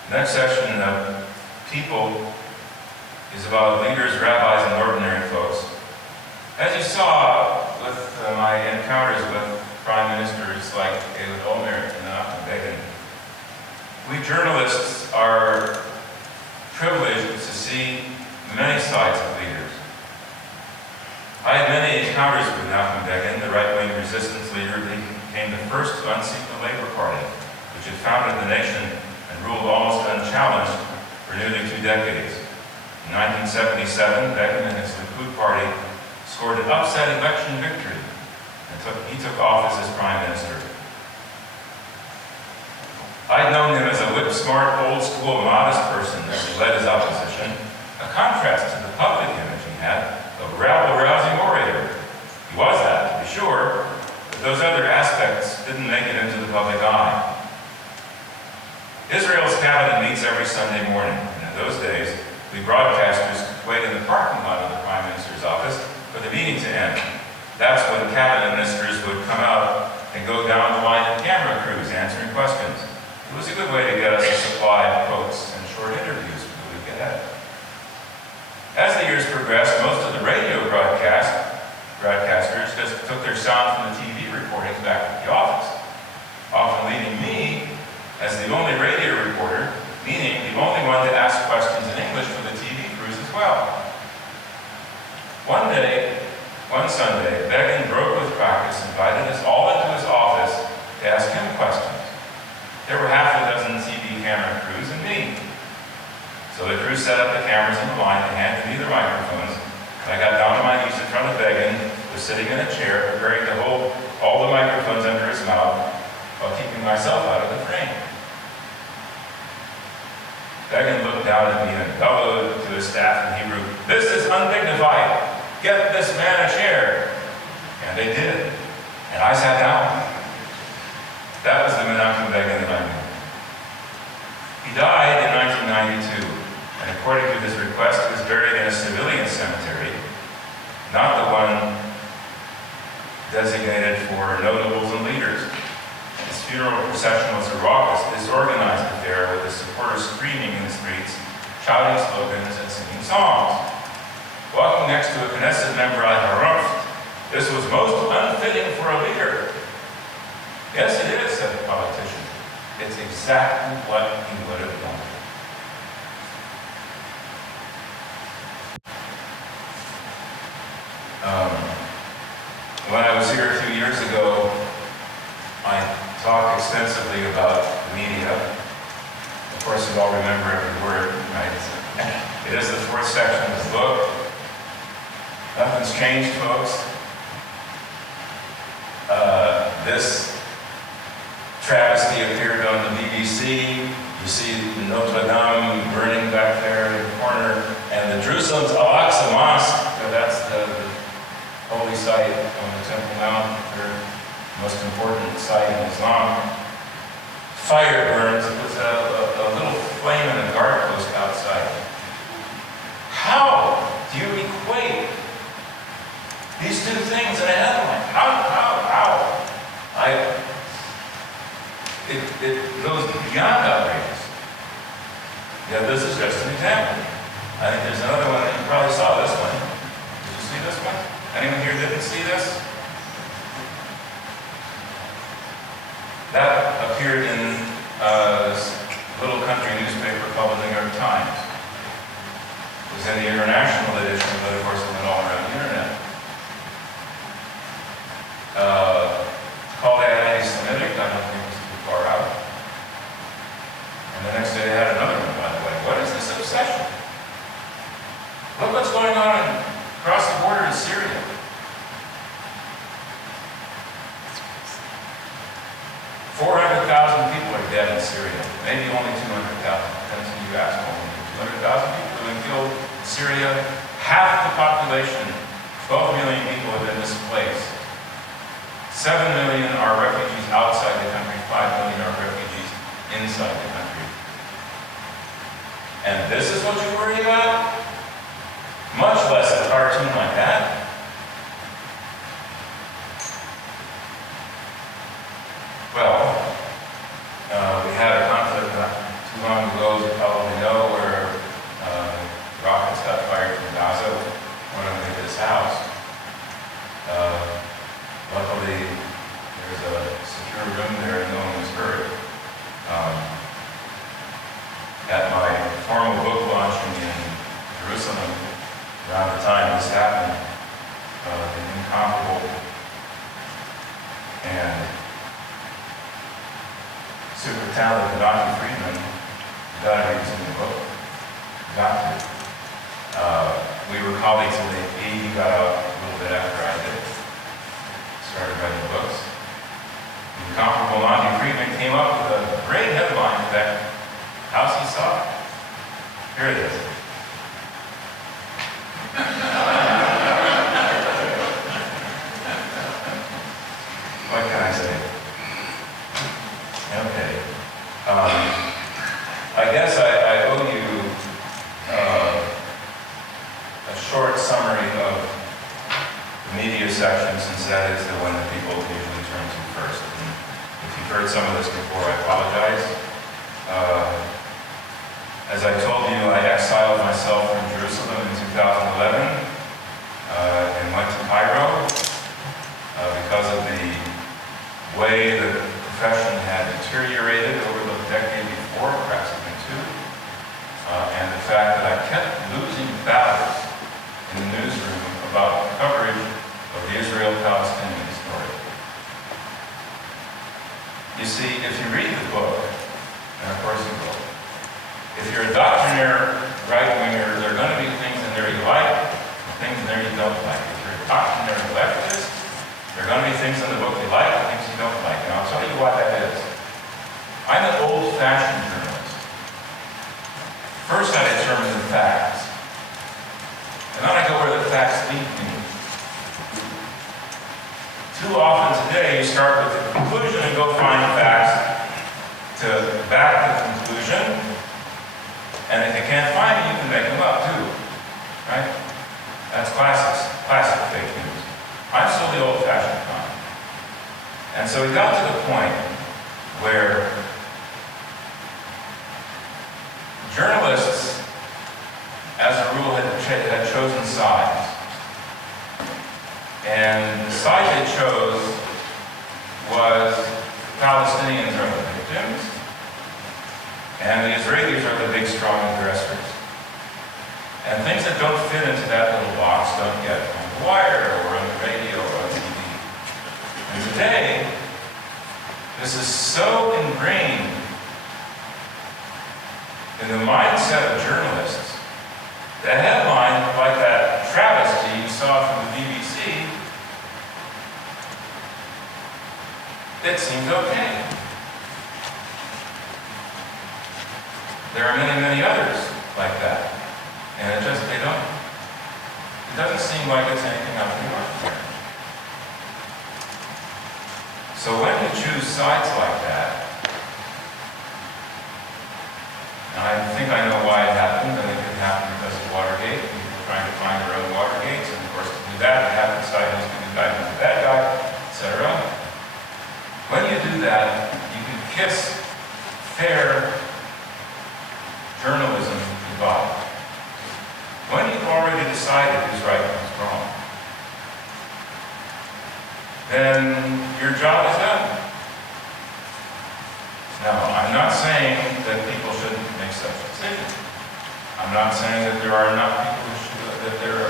Next section of people is about leaders, rabbis, and ordinary folks. As you saw with my encounters with prime ministers like David Olmert and Menachem Begin, we journalists are privileged to see many sides of leaders. I had many encounters with Menachem Begin, the right-wing resistance leader. He became the first to unseat the Labor Party, which had founded the nation and ruled almost unchallenged for nearly 2 decades. In 1977, Begin and his Likud party scored an upset election victory, and he took office as prime minister. I'd known him as a whip-smart, old-school, modest person as he led his opposition, a contrast to the public image he had of a rabble-rousing orator. He was that, to be sure, but those other aspects didn't make it into the public eye. Israel's cabinet meets every Sunday morning, and in those days, we broadcasters could wait in the parking lot of the Prime Minister's office for the meeting to end. That's when cabinet ministers would come out and go down the line of camera crews answering questions. It was a good way to get us a supply of quotes and short interviews for the week ahead. As the years progressed, most of the radio broadcasters just took their sound from the TV recordings back to the office, often leaving me as the only radio reporter, meaning the only one to ask questions in English for the TV crews as well. One Sunday, Begin broke with practice, invited us all into his office to ask him questions. There were half a dozen TV camera crews and me. So the crew set up the cameras in the line and handed me the microphones. And I got down on my knees in front of Begin, who was sitting in a chair, preparing to hold all the microphones under his mouth while keeping myself out of the frame. Begin looked down at me and bellowed to his staff in Hebrew, "This is undignified. Get this man a chair." And they did. And I sat down. That was the Menachem Begin that I knew. He died in 1992, and according to his request, he was buried in a civilian cemetery, not the one designated for notables and leaders. His funeral procession was a raucous, disorganized affair with his supporters screaming in the streets, shouting slogans, and singing songs. Walking next to a Knesset member, I harumphed. This was most unfitting for a leader. Yes, it is, said the politician. It's exactly what he would have done. When I was here a few years ago, I talked extensively about the media. Of course, you all remember every word, right? It is the 4th section of the book. Nothing's changed, folks. This travesty appeared on the BBC. You see Notre Dame burning back there in the corner, and the Jerusalem's Al-Aqsa Mosque, that's the holy site on the Temple Mount, the most important site in Islam. Fire burns. It was a little flame in a guard post outside. How do you equate these two things in a headline? How? It goes beyond outrageous. Yeah, this is just an example. I think there's another one, you probably saw this one. Did you see this one? Anyone here didn't see this? That appeared in a little country newspaper called the New York Times. It was in the international edition, but of course it went all around the internet. Called anti-Semitic, I don't think it was too far out. And the next day they had another one, by the way. What is this obsession? Look what's going on across the border in Syria. 400,000 people are dead in Syria. Maybe only 200,000. Depends who you ask. Only 200,000 people have been killed in Syria. Syria. Half the population, 12 million people, have been displaced. 7 million are refugees outside the country, 5 million are refugees inside the country. And this is what you worry about? Much less a cartoon like that. Well, we had a conflict not too long ago, as you probably know, where rockets got fired from Gaza, one of them hit his house. Luckily, there's a secure room there and no one was hurt. At my formal book launching in Jerusalem, around the time this happened, the incomparable and super talented Dr. Friedman, you gotta read some of the book. Got to. We were colleagues in the AP. He got out a little bit after I did. Started writing books. The incomparable Monty Friedman came up with a great headline for that house he saw. Here it is. What can I say? Okay. I guess I owe you a short summary of the media section, since that is the one that people usually turn to first. And if you've heard some of this before, I apologize. As I told you, I exiled myself from Jerusalem in 2011 and went to Cairo because of the way the profession had deteriorated over the decade before, perhaps even two, and the fact that I kept losing battles in the newsroom about coverage of the Israel-Palestinian story. You see, if you read the book, and of course you will, if you're a doctrinaire right-winger, there are going to be things in there you like and things in there you don't like. If you're a doctrinaire leftist, there are going to be things in the book you like and things you don't like. And I'll tell you why that is. I'm an old-fashioned journalist. First I determine the facts. And then I go where the facts lead me. Too often today you start with the conclusion and go find facts to back the conclusion. And if you can't find it, you can make them up too. Right? That's classic fake news. I'm still the old-fashioned kind. And so we got to the point where journalists, as a rule, had chosen sides. And the side they chose was the Palestinians are the victims, and the Israelis are the big, strong aggressors. And things that don't fit into that little box don't get on the wire or on the radio or on TV. And today, this is so ingrained in the mindset of journalists that headline, like that travesty you saw from the BBC, it seems okay. There are many, many others like that. And it doesn't seem like it's anything out of the ordinary. So when you choose sides like that, and I think I know why it happened. I think it happened because of Watergate. People were trying to find their own Watergates, and of course to do that, you have to decide who's the good guy, who's the bad guy, etc. When you do that, you can kiss fair journalism goodbye. When you've already decided who's right and who's wrong, then your job is done. Now, I'm not saying that people shouldn't make such decisions. I'm not saying that there are not people who should, that there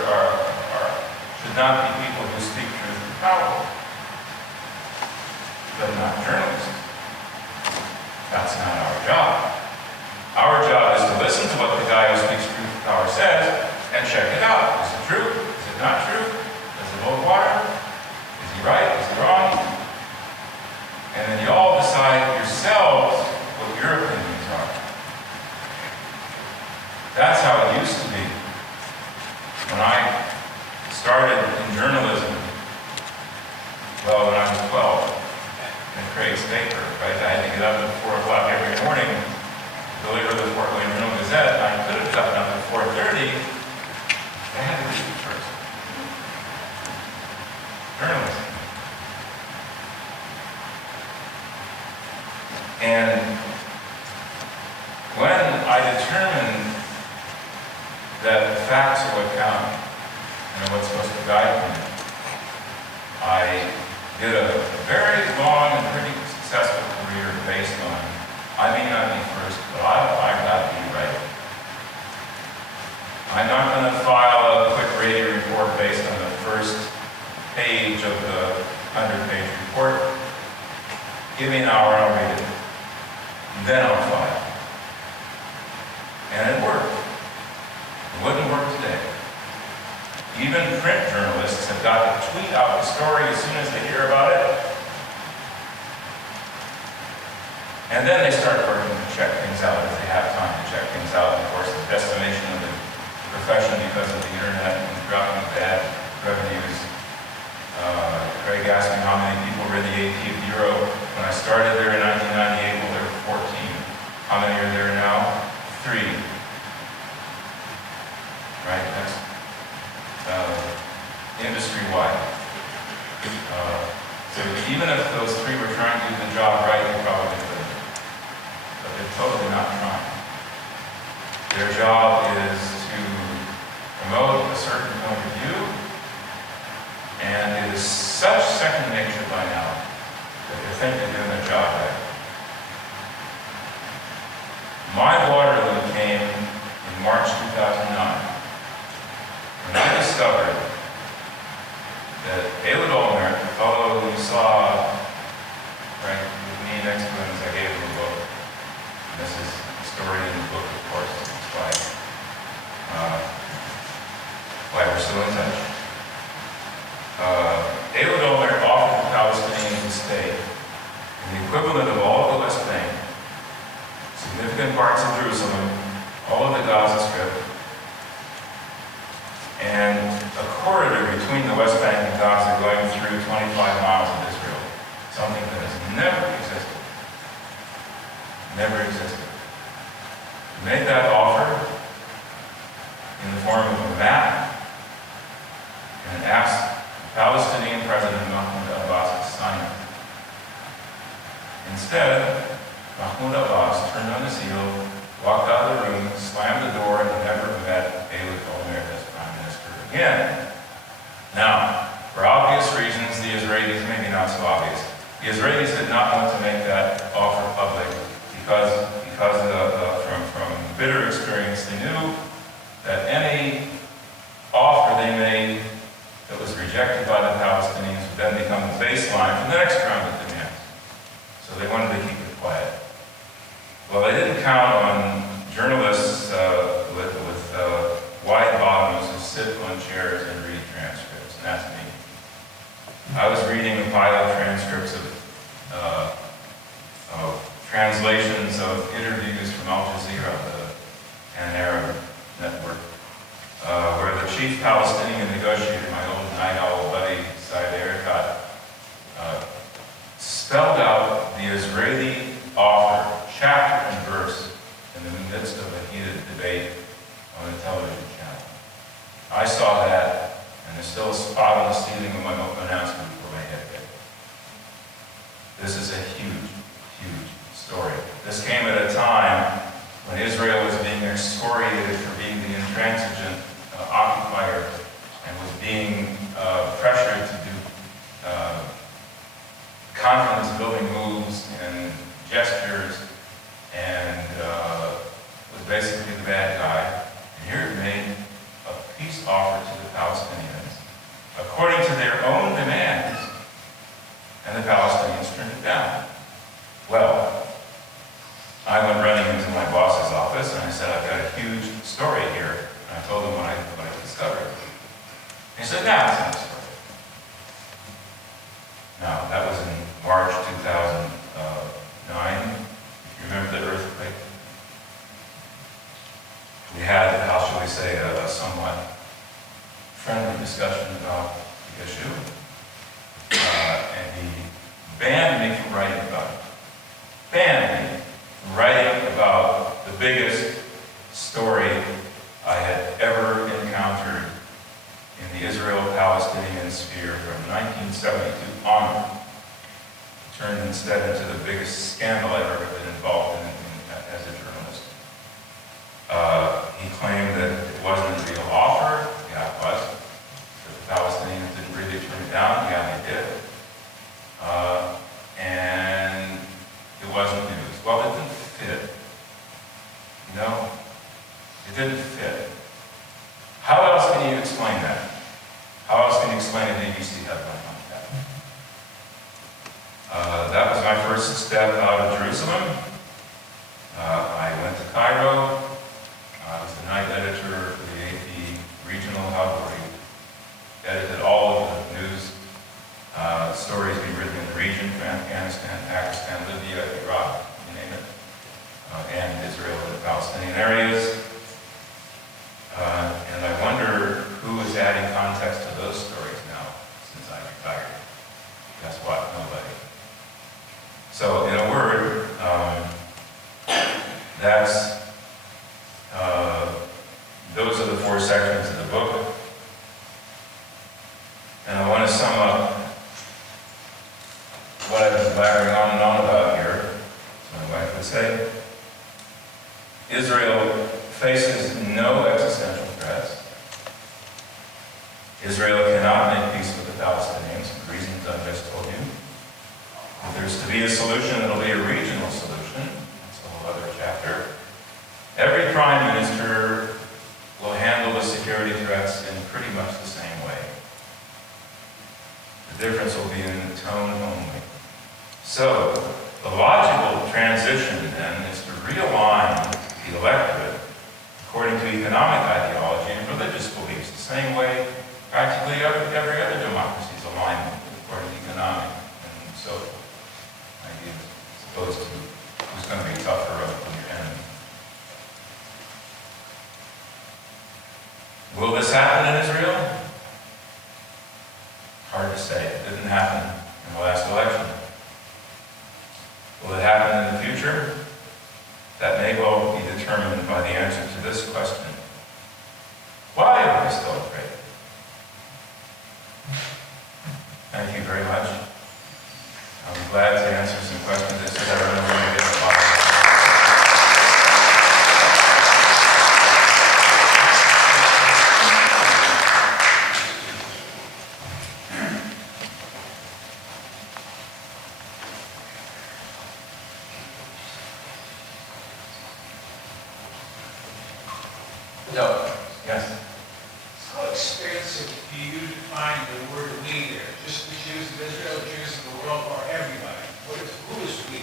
should not be people who speak truth to power, but not journalists. That's not our job. Our job is to listen to what the guy who speaks truth to power says and check it out. Is it true? Is it not true? Does it hold water? Is he right? Is he wrong? And then you all decide yourselves what your opinions are. That's how it used to be. started in journalism, well, when I was 12, in Craig's paper, right? I had to get up at 4 o'clock every morning to deliver the Fort Wayne Journal-Gazette. I could have gotten up at 4:30. I had to read it first. Journalism. And when I determined that the facts are what count and are what's supposed to guide me, I did a very long and pretty successful career based on, I may not be first, but I've got to be right. I'm not going to file a quick radio report based on the first page of the 100-page report. Give me an hour, I'll read it. Then I'll file. And it worked. It wouldn't work today. Even print journalists have got to tweet out the story as soon as they hear about it. And then they start working to check things out if they have time to check things out. And of course, the decimation of the profession because of the internet and dropping bad revenues. Craig asked me how many people read the AP Bureau. When I started there in 1998, well, there were 14. How many are there now? 3. Right? That's industry-wide. So even if those 3 were trying to do the job right, they probably could. But they're totally not trying. Their job is to promote a certain point of view, and it is such second nature by now that they think they're doing their job right. My Waterloo came in March 2009, when I discovered that David Olmer, the fellow who saw right with me next to him as I gave him a book, and this is a story in the book, of course, it's why we're still in touch. David Olmer offered the Palestinians a state in the equivalent of all of the West Bank, significant parts of Jerusalem, all of the Gaza Strip, and a corridor between the West Bank and Gaza going through 25 miles of Israel, something that has never existed. Never existed. He made that offer in the form of a map and asked the Palestinian President Mahmoud Abbas to sign it. Instead, Mahmoud Abbas turned on his heel, walked out of the room, slammed the door, and never met David Olmer as Prime Minister again. Now, for obvious reasons, the Israelis, maybe not so obvious, the Israelis did not want to make that offer public because from bitter experience, they knew that any offer they made that was rejected by the Palestinians would then become the baseline for the next round of demands. So they wanted to keep it quiet. Well, they didn't count on journalists with wide bottoms who sit on chairs and read transcripts, and that's me. I was reading a pile of transcripts of translations of interviews from Al Jazeera, an Arab network, where the chief Palestinian negotiator, my old night owl buddy, Said Erekat, spelled out the Israeli offer, chapter and verse, in the midst of a heated debate on a television channel. I saw that, and there's still a spot on the ceiling of my announcement before my head hit. This is a huge, huge story. This came at a time when Israel was being excoriated for being the intransigent occupier and was being pressured to do confidence-building moves and gestures, and was basically the bad guy. And here it made a peace offer to the Palestinians, according to their own demands, and the Palestinians turned it down. Well, I went running into my boss's office and I said, I've got a huge story here. And I told him what I discovered. He said, no, it's not a story. Now, that was in March 2009. You remember the earthquake? We had, how shall we say, a somewhat friendly discussion about the issue. And he banned me from writing about it. Banned me from writing about the biggest story I had ever encountered in the Israel-Palestinian sphere from 1972 onward. It turned instead into the biggest scandal I've ever been involved in as a journalist. He claimed that it wasn't a real offer. Yeah, it was. That the Palestinians didn't really turn it down. Yeah, they did. And it wasn't news. Well, it didn't fit. No, it didn't fit. How else can you explain that? How else can you explain an ABC headline like that? That was my first step out of Jerusalem. I went to Cairo. I was the night editor for the AP Regional Hub, where we edited all of the news stories being written in the region, from Afghanistan, Pakistan, Libya, Iraq, you name it, and Israel and the Palestinian areas. And I wonder who is adding context to those stories now, since I retired. Guess what? Nobody. So, in a word, those are the four sections of the book. And I want to sum up what I've been blabbering on and on about here, as my wife would say. Israel faces no existential threats. Israel cannot make peace with the Palestinians for reasons I've just told you. If there's to be a solution, it'll be a regional solution. That's a whole other chapter. Every prime minister will handle the security threats in pretty much the same way. The difference will be in the tone only. So, the logical transition then is to realign the electorate according to economic ideology and religious beliefs, the same way practically every other democracy is aligned according to economic and social ideas, as opposed to who's going to be tougher on your enemy. Will this happen in Israel? Hard to say. It didn't happen in the last election. Will it happen in the future? That may well be determined by the answer to this question. Why am I still afraid? Thank you very much. I'll be glad to answer some questions that I don't know when I get to the bottom. No. Yes? How expansive do you define the word "we" there? Just the Jews of Israel, Jews of the world, or everybody? Who is "we"?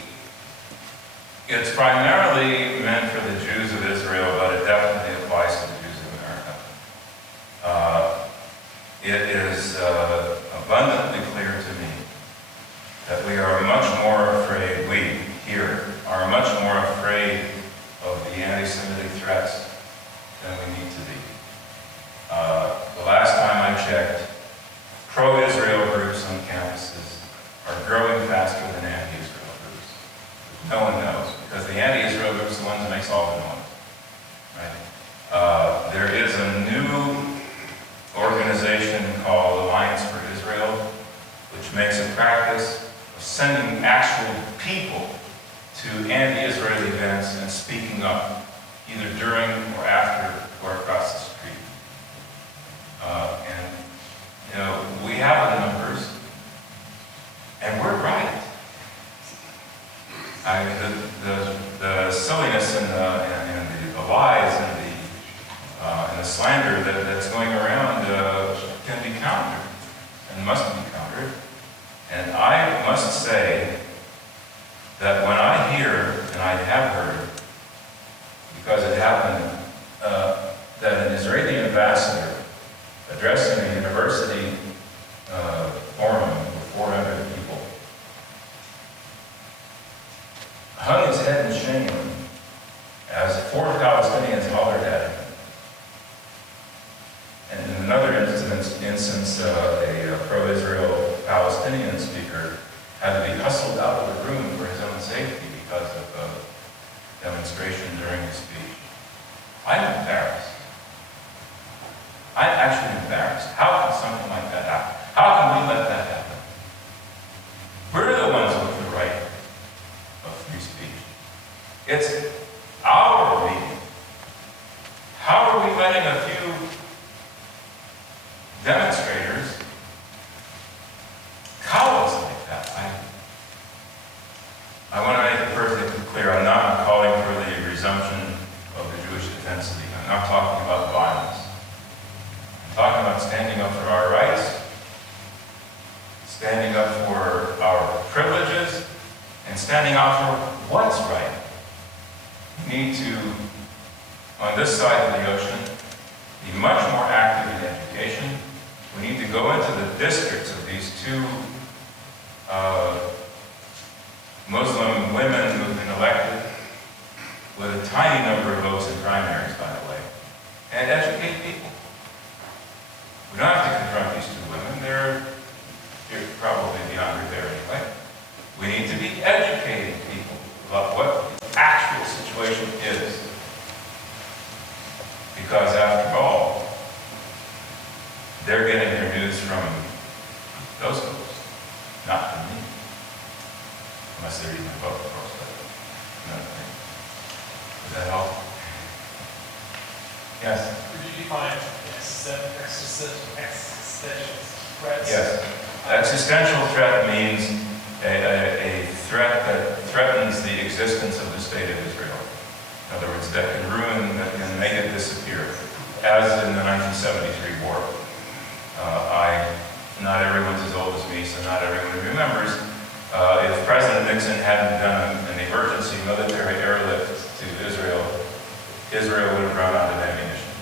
It's primarily meant for the Jews of Israel, but it definitely applies to the Jews of America. It is abundantly clear to me that we are much more afraid, we here are much more afraid of the anti-Semitic threats than we need to be. The last time I checked, pro-Israel groups on campuses are growing faster than anti-Israel groups. No one knows, because the anti-Israel groups are the ones that makes all the noise. Right? There is a new organization called Alliance for Israel, which makes a practice of sending actual people to anti-Israel events and speaking up, either during or after or across the street. And, you know, we have the numbers, and we're right. The silliness and the lies and the slander that's going around can be countered and must be countered. And I must say that when I hear, and I have heard, because it happened, that an Israeli ambassador addressing a university forum of 400 people hung his head in shame as 4 Palestinians hollered at him. And in another instance, instance, a pro-Israel Palestinian speaker had to be hustled out of the room for his own safety because of a demonstration during his speech. I'm embarrassed. I'm actually embarrassed. How can something like that happen? How can we let that happen? We're the ones with the right of free speech. It's our meeting. How are we letting a few demonstrators cow us like that? I want to make it perfectly clear, I'm not calling for the resumption of the Jewish Defense League. I'm not talking about violence. I'm talking about standing up for our rights, standing up for our privileges, and standing up for what's right. We need to, on this side of the ocean, be much more active in education. We need to go into the districts of these two Muslim women who've been elected with a tiny number of votes in primaries, by the way, and educate people. We don't have to confront these two women. They're probably beyond repair anyway. We need to be educating people about what the actual situation is. Because after all, they're getting their news from those folks, not from me. Unless they're even vote, of course, but another thing. Does that help? Yes? Could you define existential threats? Yes. Existential threat means a threat that threatens the existence of the state of Israel. In other words, that can ruin, that can make it disappear, as in the 1973 war. Not everyone's as old as me, so not everyone remembers. If President Nixon hadn't done an emergency military airlift to Israel, Israel would have run out of ammunition.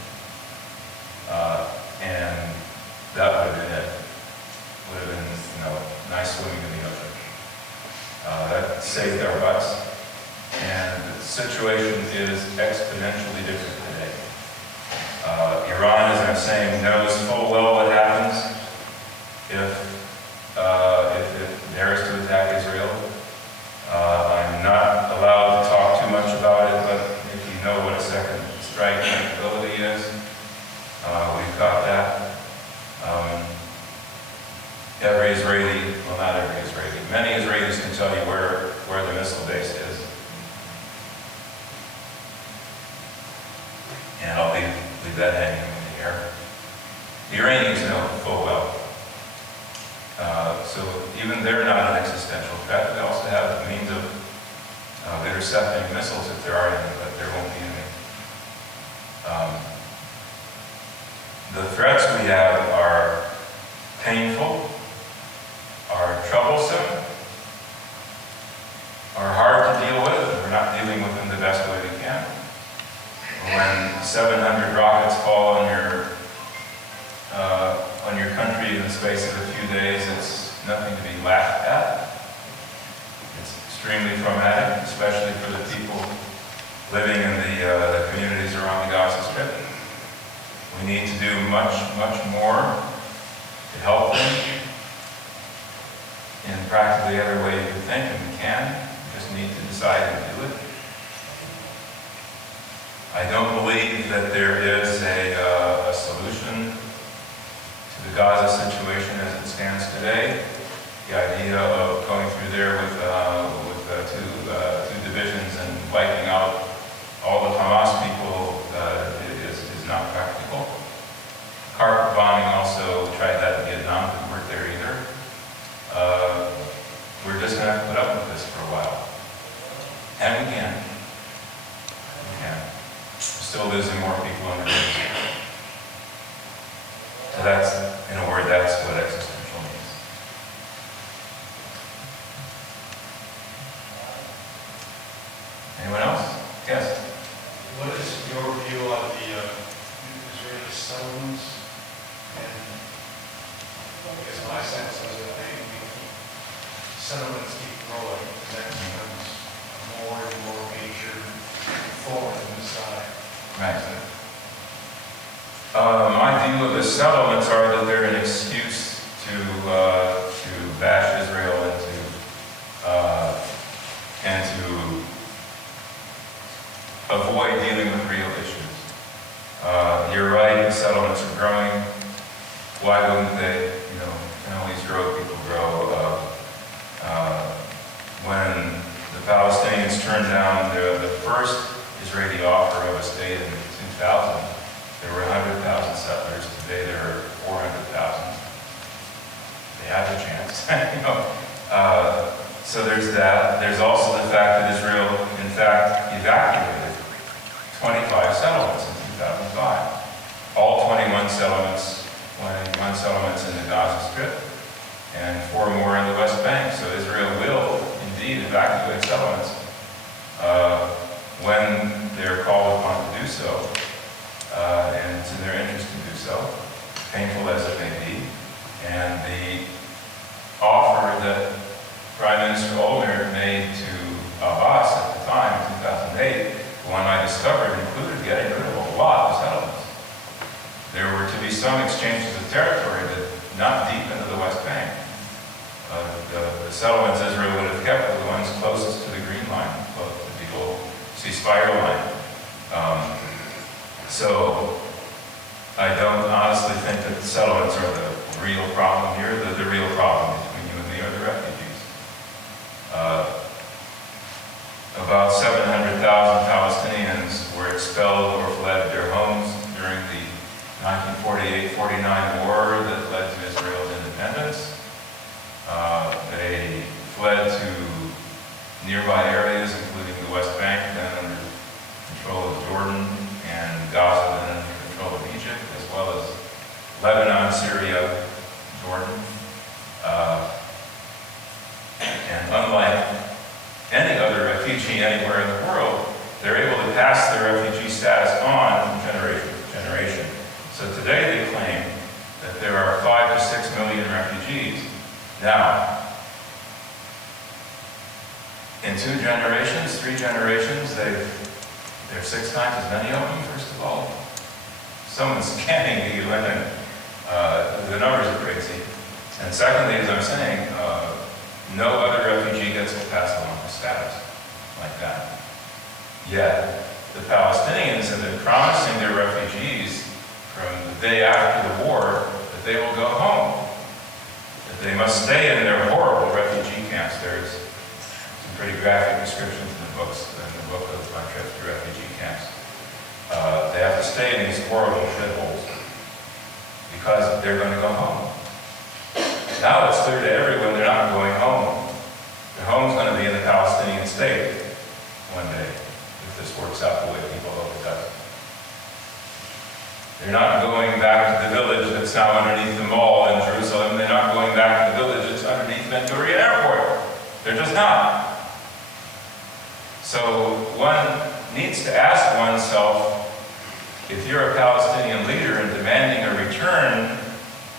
And that would have been it. Would have been, nice swimming in the ocean. That saved our butts. And the situation is exponentially different today. Iran, as I'm saying, knows full well what happens if it dares to attack Israel. I'm not allowed to talk too much about it, but if you know what a second strike capability is, we've got that. Every Israeli, well, not every Israeli, many Israelis can tell you where the missile base is. And I'll leave that hanging in the air. The Iranians know full well. So even they're not an existential threat. They also have the means of intercepting missiles if there are any, but there won't be any. The threats we have are painful, are troublesome, are hard to deal with, and we're not dealing with them the best way we can. When 700 rockets fall on your country in the space of a few days, it's nothing to be laughed at. It's extremely traumatic, especially for the people living in the communities around the Gaza Strip. We need to do much, much more to help them in practically every way you can think, and we can. We just need to decide to do it. I don't believe that there is a solution to the Gaza situation as it stands today. The idea of going through there with two divisions and wiping out all the Hamas people is not practical. Carpet bombing also tried that in Vietnam, didn't work there either. We're just going to have to put up with this for a while. And we can. We can. We're still losing more people in the news. My view of the settlements are that they're an excuse to bash Israel and to avoid dealing with real issues. You're right, the settlements are growing. Why wouldn't they? You know, can always grow, people grow. When the Palestinians turned down the first Israeli offer of a state in 2000, there were 100,000 settlers. Today there are 400,000. They had the chance, you know. So there's that. There's also the fact that Israel, in fact, evacuated 25 settlements in 2005. All 21 settlements in the Gaza Strip, and 4 more in the West Bank. So Israel will indeed evacuate settlements when they're called upon to do so, and it's in their interest to do so, painful as it may be. And the offer that Prime Minister Olmert made to Abbas at the time, in 2008, the one I discovered, included getting rid of a lot of settlements. There were to be some exchanges of territory, but not deep into the West Bank. The settlements Israel would have kept were the ones closest to the Green Line, the old ceasefire line. So I don't honestly think that the settlements are the real problem here. The real problem between you and me are the refugees. About 700,000 Palestinians were expelled or fled their homes during the 1948-49 war that led to Israel's independence. They fled to nearby areas, including the West Bank, then under control of Jordan, and Gaza, then under control of Egypt, as well as Lebanon, Syria, Jordan. And unlike any other refugee anywhere in the world, they're able to pass their refugee status on from generation to generation. So today they claim that there are 5 to 6 million refugees. Now, in 2 generations, 3 generations, there's 6 times as many of them, first of all. Someone's scanning the limit. The numbers are crazy. And secondly, as I'm saying, no other refugee gets to pass along a status like that. Yet, the Palestinians have been promising their refugees from the day after the war that they will go home, that they must stay in their horrible refugee camps. There's some pretty graphic descriptions in the book of my trip to refugee camps. They have to stay in these horrible shitholes because they're going to go home. Now it's clear to everyone they're not going home. Their home's going to be in the Palestinian state one day, if this works out the way people hope it does. They're not going back to the village that's now underneath the mall in Jerusalem. They're not going back to the village that's underneath Ben Gurion Airport. They're just not. So one needs to ask oneself, if you're a Palestinian leader and demanding a return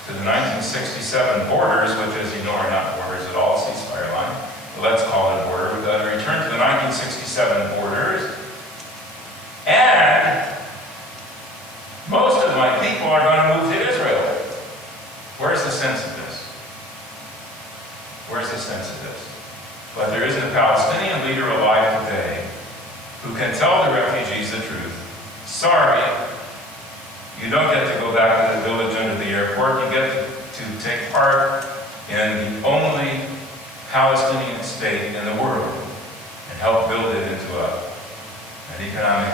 to the 1967 borders, which, as you know, are not borders at all, ceasefire line, but let's call it a border, we've got to return to the 1967 borders, and most of my people are going to move to Israel. Where's the sense of this? Where's the sense of this? But there isn't a Palestinian leader alive today who can tell the refugees the truth. Sorry, you don't get to go back to the village under the airport. You get to take part in the only Palestinian state in the world and help build it into an economic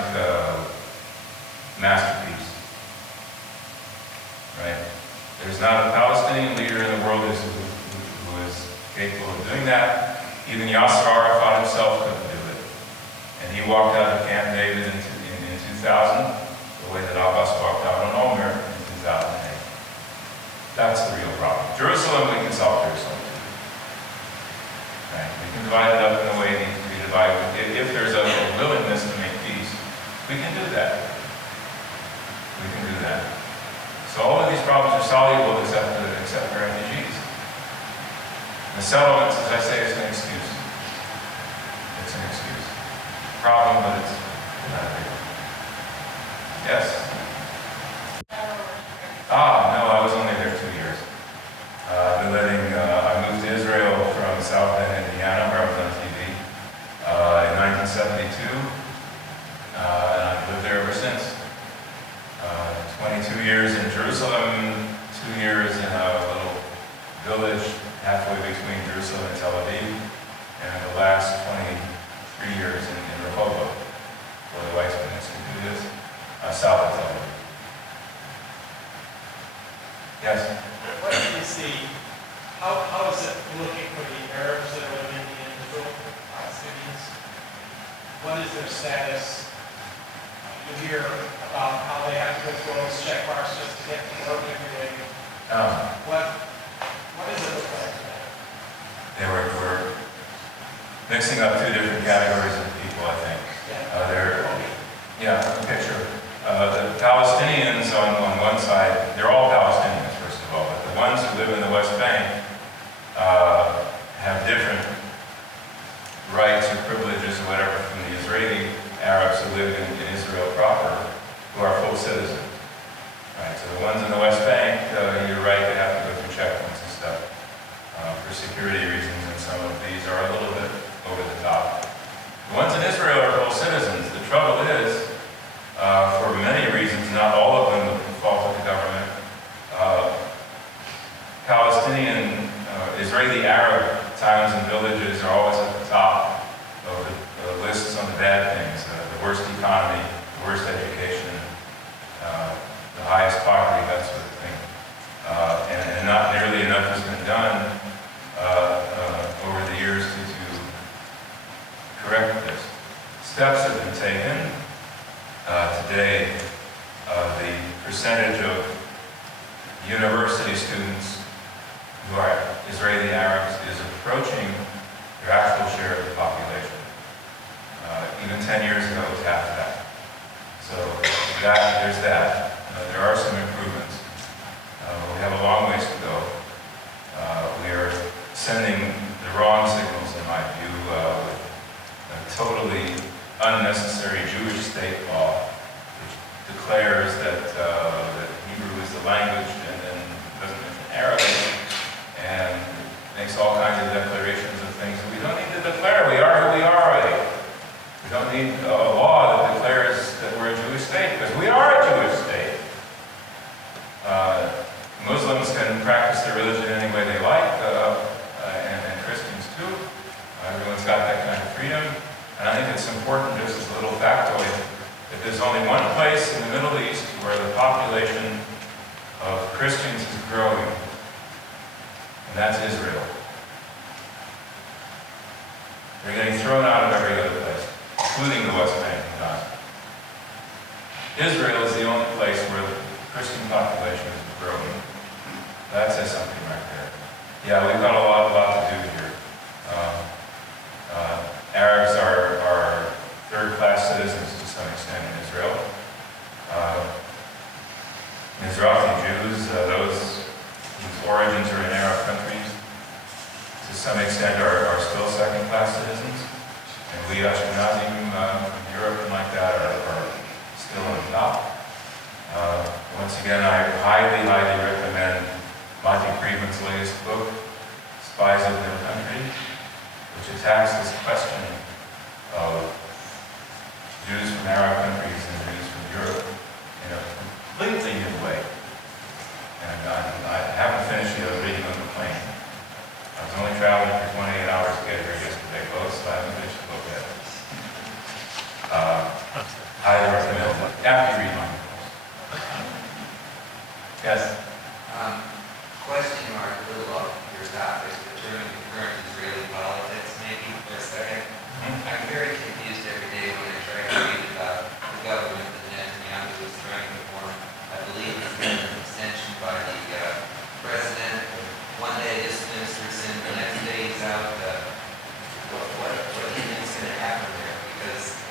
masterpiece. Right? There's not a Palestinian leader in the world who is capable of doing that. Even Yasser Arafat himself couldn't do it. And he walked out of Camp David in 2000, the way that Abbas walked out on Olmert in 2008. That's the real problem. Jerusalem, we can solve Jerusalem. Right? We can divide it up in a way it needs to be divided. If there's a willingness to make peace, we can do that. We can do that. So all of these problems are soluble except for refugees. The settlements, as I say, is an excuse. It's an excuse. Problem, but it's not a big one. Yes? 2 years in Jerusalem, 2 years in a little village halfway between Jerusalem and Tel Aviv, and the last 23 years in Rehoboth, where the White Institute is, south of Tel Aviv. Yes? What do you see, how is it looking for the Arabs that are living in Israel, Palestinians? What is their status? You hear about how they have to go through all those check marks just to get to work every day. What does it look like for them? We're mixing up two different categories of people, I think. Okay, sure. The Palestinians on one side, they're all Palestinians, first of all, but the ones who live in the West Bank have different rights or privileges or whatever from the Israeli Arabs who live in Israel proper, who are full citizens. Right, so the ones in the West Bank, you're right, they have to go through checkpoints and stuff for security reasons, and some of these are a little bit over the top. The ones in Israel are full citizens. The trouble is, for many reasons, not all of them the fault of the government, Palestinian, Israeli Arab towns and villages are always at the top of the lists on the bad things, the worst economy, the worst education, the highest poverty, that sort of thing. And not nearly enough has been done over the years to correct this. Steps have been taken. Today, the percentage of university students who are Israeli Arabs is approaching their actual share of the population. Even 10 years ago, it was half that. So there's that. There are some improvements. We have a long ways to go. We are sending the wrong signals, in my view, with a totally unnecessary Jewish state law, which declares that Hebrew is the language and then doesn't mention Arabic, and makes all kinds of declarations of things that we don't need to declare. We are who we are already. We don't need a law that declares that we're a Jewish state, because we are a Jewish state. Muslims can practice their religion any way they like, and Christians too. Everyone's got that kind of freedom. And I think it's important, just as a little factoid, that there's only one place in the Middle East where the population of Christians is growing, and that's Israel. They're getting thrown out of every other place, including the West Bank and Gaza. Israel is the only place where the Christian population is growing. That says something right there. Yeah, we've got a lot to do here. Arabs are third-class citizens to some extent in Israel. Mizrahi Jews, those whose origins are in Arab countries, to some extent are still second-class citizens. And we Ashkenazim from Europe and like that are still on top. Once again, I highly recommend Monty Friedman's latest book, Spies of Their Country, which attacks this question of Jews from Arab countries and Jews from Europe in a completely new way. And I haven't finished the reading on the plane. I was only traveling for 28 hours to get here yesterday, both, so I haven't finished the book yet. Highly recommend it. After you read mine. Yes? Question mark, a little off your topic, but during the current Israeli politics, maybe for a second. I'm very confused every day when I try to read about the government that Netanyahu is trying to form. I believe it's been an extension by the president. One day this minister's in, the next day he's out. What do you think is going to happen there? Because,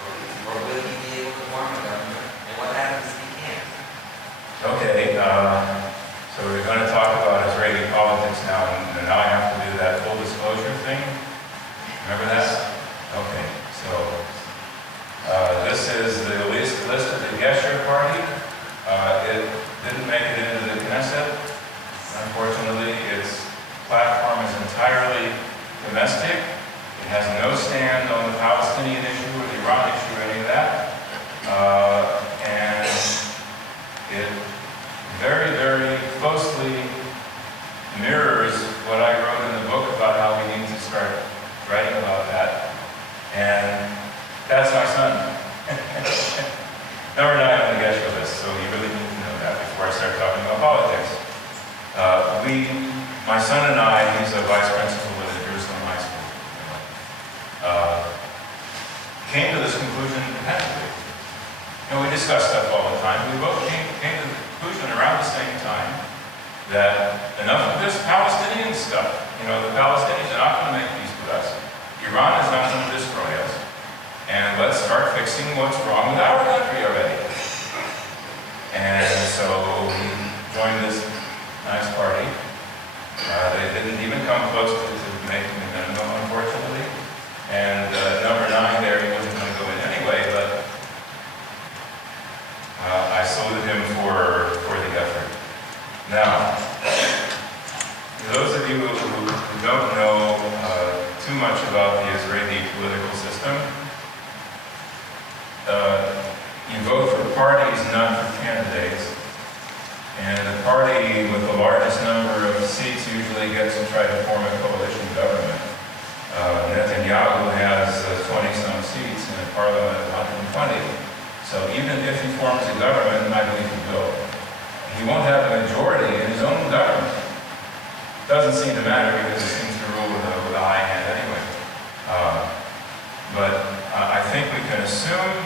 or will he be able to form a government? And what happens if he can't? Okay, so we're going to talk about Israeli politics now, and now I have to do that full disclosure thing. Remember that? Okay, so very, very closely mirrors what I wrote in the book about how we need to start writing about that. And that's my son. Number 9 on the Geshe list, so you really need to know that before I start talking about politics. My son and I, he's a vice principal at Jerusalem High School, came to this conclusion independently. We discuss stuff all the time. We both came to the conclusion around the same time that enough of this Palestinian stuff. The Palestinians are not going to make peace with us. Iran is not going to destroy us. And let's start fixing what's wrong with our country already. And so we joined this nice party. They didn't even come close to making the minimum, unfortunately. And number 9 there, he wasn't going to go in anyway, but I salute him for the effort. Now, those of you who don't know too much about the Israeli political system, you vote for parties, not for candidates. And the party with the largest number of seats usually gets to try to form a coalition government. Netanyahu has 20-some seats in a parliament of 120. So even if he forms a government, I believe he will, he won't have a majority in his own government. Doesn't seem to matter because he seems to rule with a high hand anyway. But I think we can assume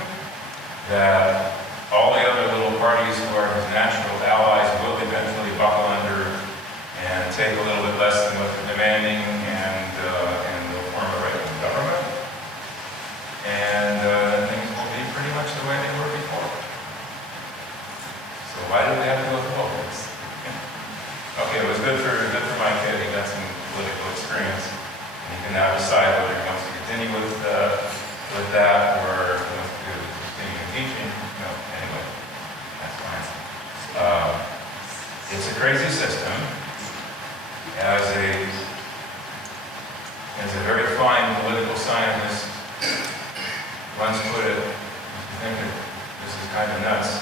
that all the other little parties who are his natural allies will eventually buckle under and take a little bit less than what they're demanding, and they'll form a regular government. And things will be pretty much the way they were before. So why do we have to go through all this? Okay, it was good for my kid. He got some political experience. And he can now decide whether he wants to continue with that or he wants to continue teaching. Anyway, that's fine. It's a crazy system. As a very fine political scientist once put it, I think this is kind of nuts,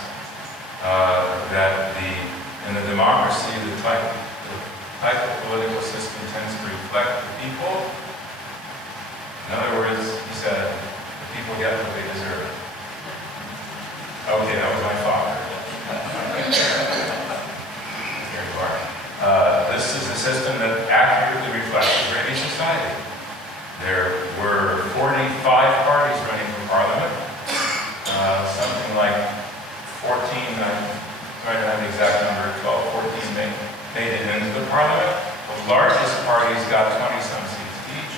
that in the democracy, the type of political system tends to reflect the people. In other words, he said, the people get what they deserve. Okay, that was my father. Here you are. This is a system that accurately reflects Israeli society. There were 45 parties running for parliament. Something like 14, I'm trying to have the exact number, 12, 14 made it into the parliament. The largest parties got 20-some seats each.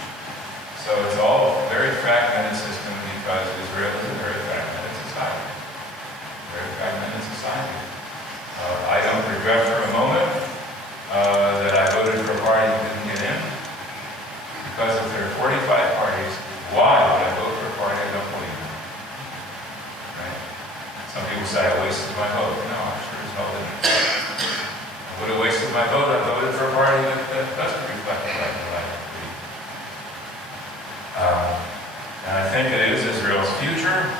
So it's all a very fragmented system because Israel is a very fragmented society. Very fragmented society. I don't regret for a moment that I voted for a party that didn't get in. Because if there are 45 parties, why would I vote for a party I don't believe in? Right? Some people say I wasted my vote. No, I sure as hell didn't. I would have wasted my vote. I voted for a party that doesn't reflect what I believe. And I think it is Israel's future.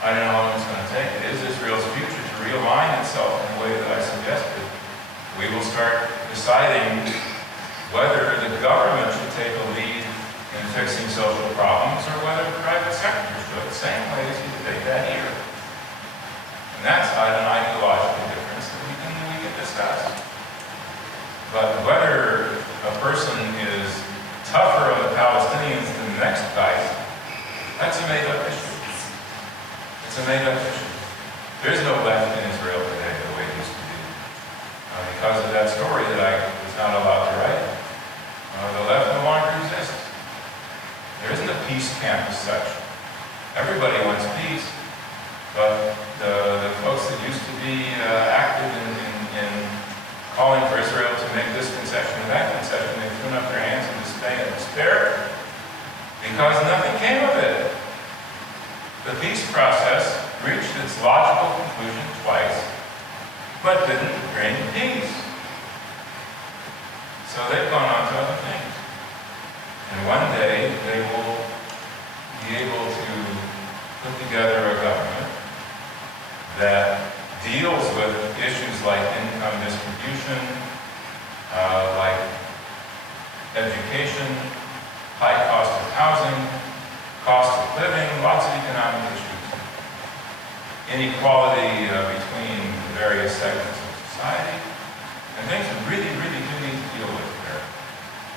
I don't know how long it's going to take. It is Israel's future to realign itself in the way that I suggested. We will start deciding whether the government should take a lead in fixing social problems or whether the private sector should, the same way as you did that here. And that's an ideological difference that we can discuss. But whether a person is tougher on the Palestinians than the next guy, that's a made-up issue. It's a made-up issue. There's no left in Israel today the way it used to be. Because of that story that I was not allowed to write, the left no longer exists. There isn't a peace camp as such. Everybody wants peace, but the folks that used to be active in calling for Israel to make this concession and that concession, they threw up their hands in despair because nothing came of it. The peace process reached its logical conclusion twice, but didn't bring peace. So they've gone on to other things. And one day they will be able to put together a government that deals with issues like income distribution, like education, high cost of housing, cost of living, lots of economic issues, inequality between the various segments of society, and things we really, really do need to deal with there.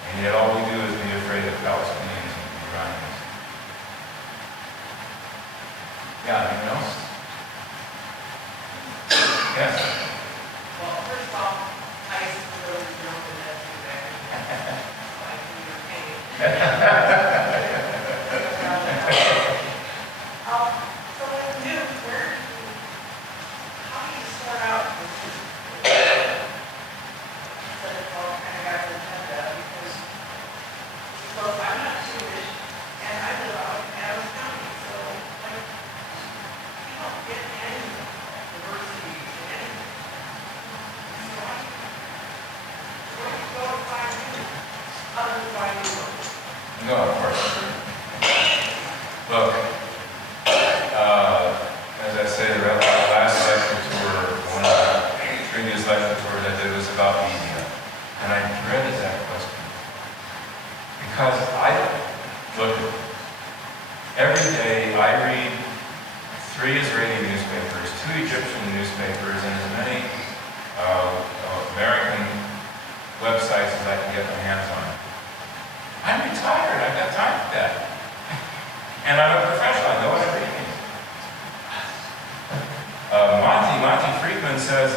And yet all we do is be afraid of Palestinians and Iranians. Yeah, anyone else? Yes? Well, first off, I used to go to German and that's exactly like your pain. So when you do, how do you start out with this? So it's all kind of got an agenda because, well, I'm not Jewish and I live out in Adams County, so like, you don't get any diversity in anything. So where do you go to find you, other than find you? No, of course. Look, as I say, the last lecture tour, one of the previous lecture tours I did was about media. And I dreaded that question. Because look, every day I read 3 Israeli newspapers, 2 Egyptian newspapers, and as many American websites as I can get my hands on. I'm retired, I've got time for that. And I'm a professional, I know what I'm reading. Monty Friedman says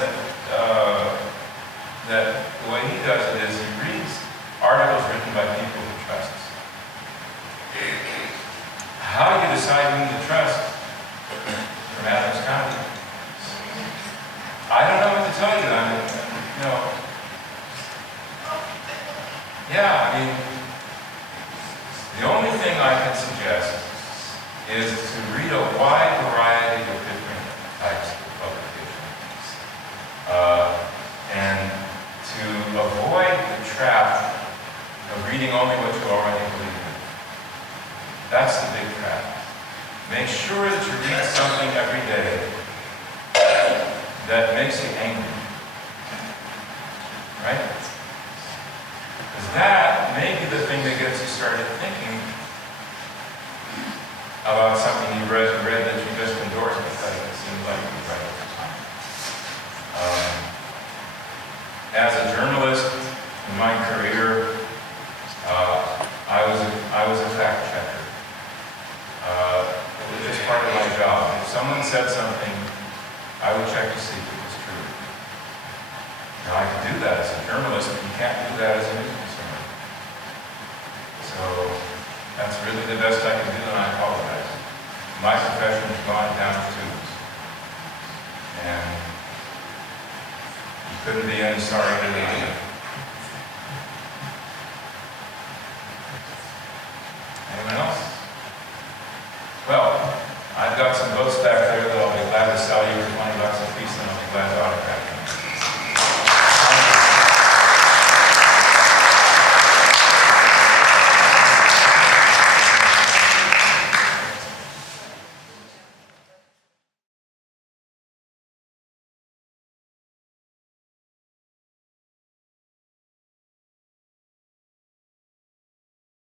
that the way he does it is he reads articles written by people he trusts. How do you decide whom to trust from Adams County? I don't know what to tell you. I mean, you know, yeah, I mean, the only thing I can suggest is to read a wide variety of different types of publications. And to avoid the trap of reading only what you already believe in. That's the big trap. Make sure that you read something every day that makes you angry. Right? Because that may be the thing that gets you started thinking about something you read that you just endorsed because it seems like it was right at the time. As a journalist in my career, I was a fact checker. It was just part of my job. If someone said something, I would check to see if it was true. Now I can do that as a journalist, but you can't do that as a news consumer. So that's really the best I can do, and I apologize. My profession has gone down the tubes. And you couldn't be any sorrier than I am. Anyone else? Well, I've got some books back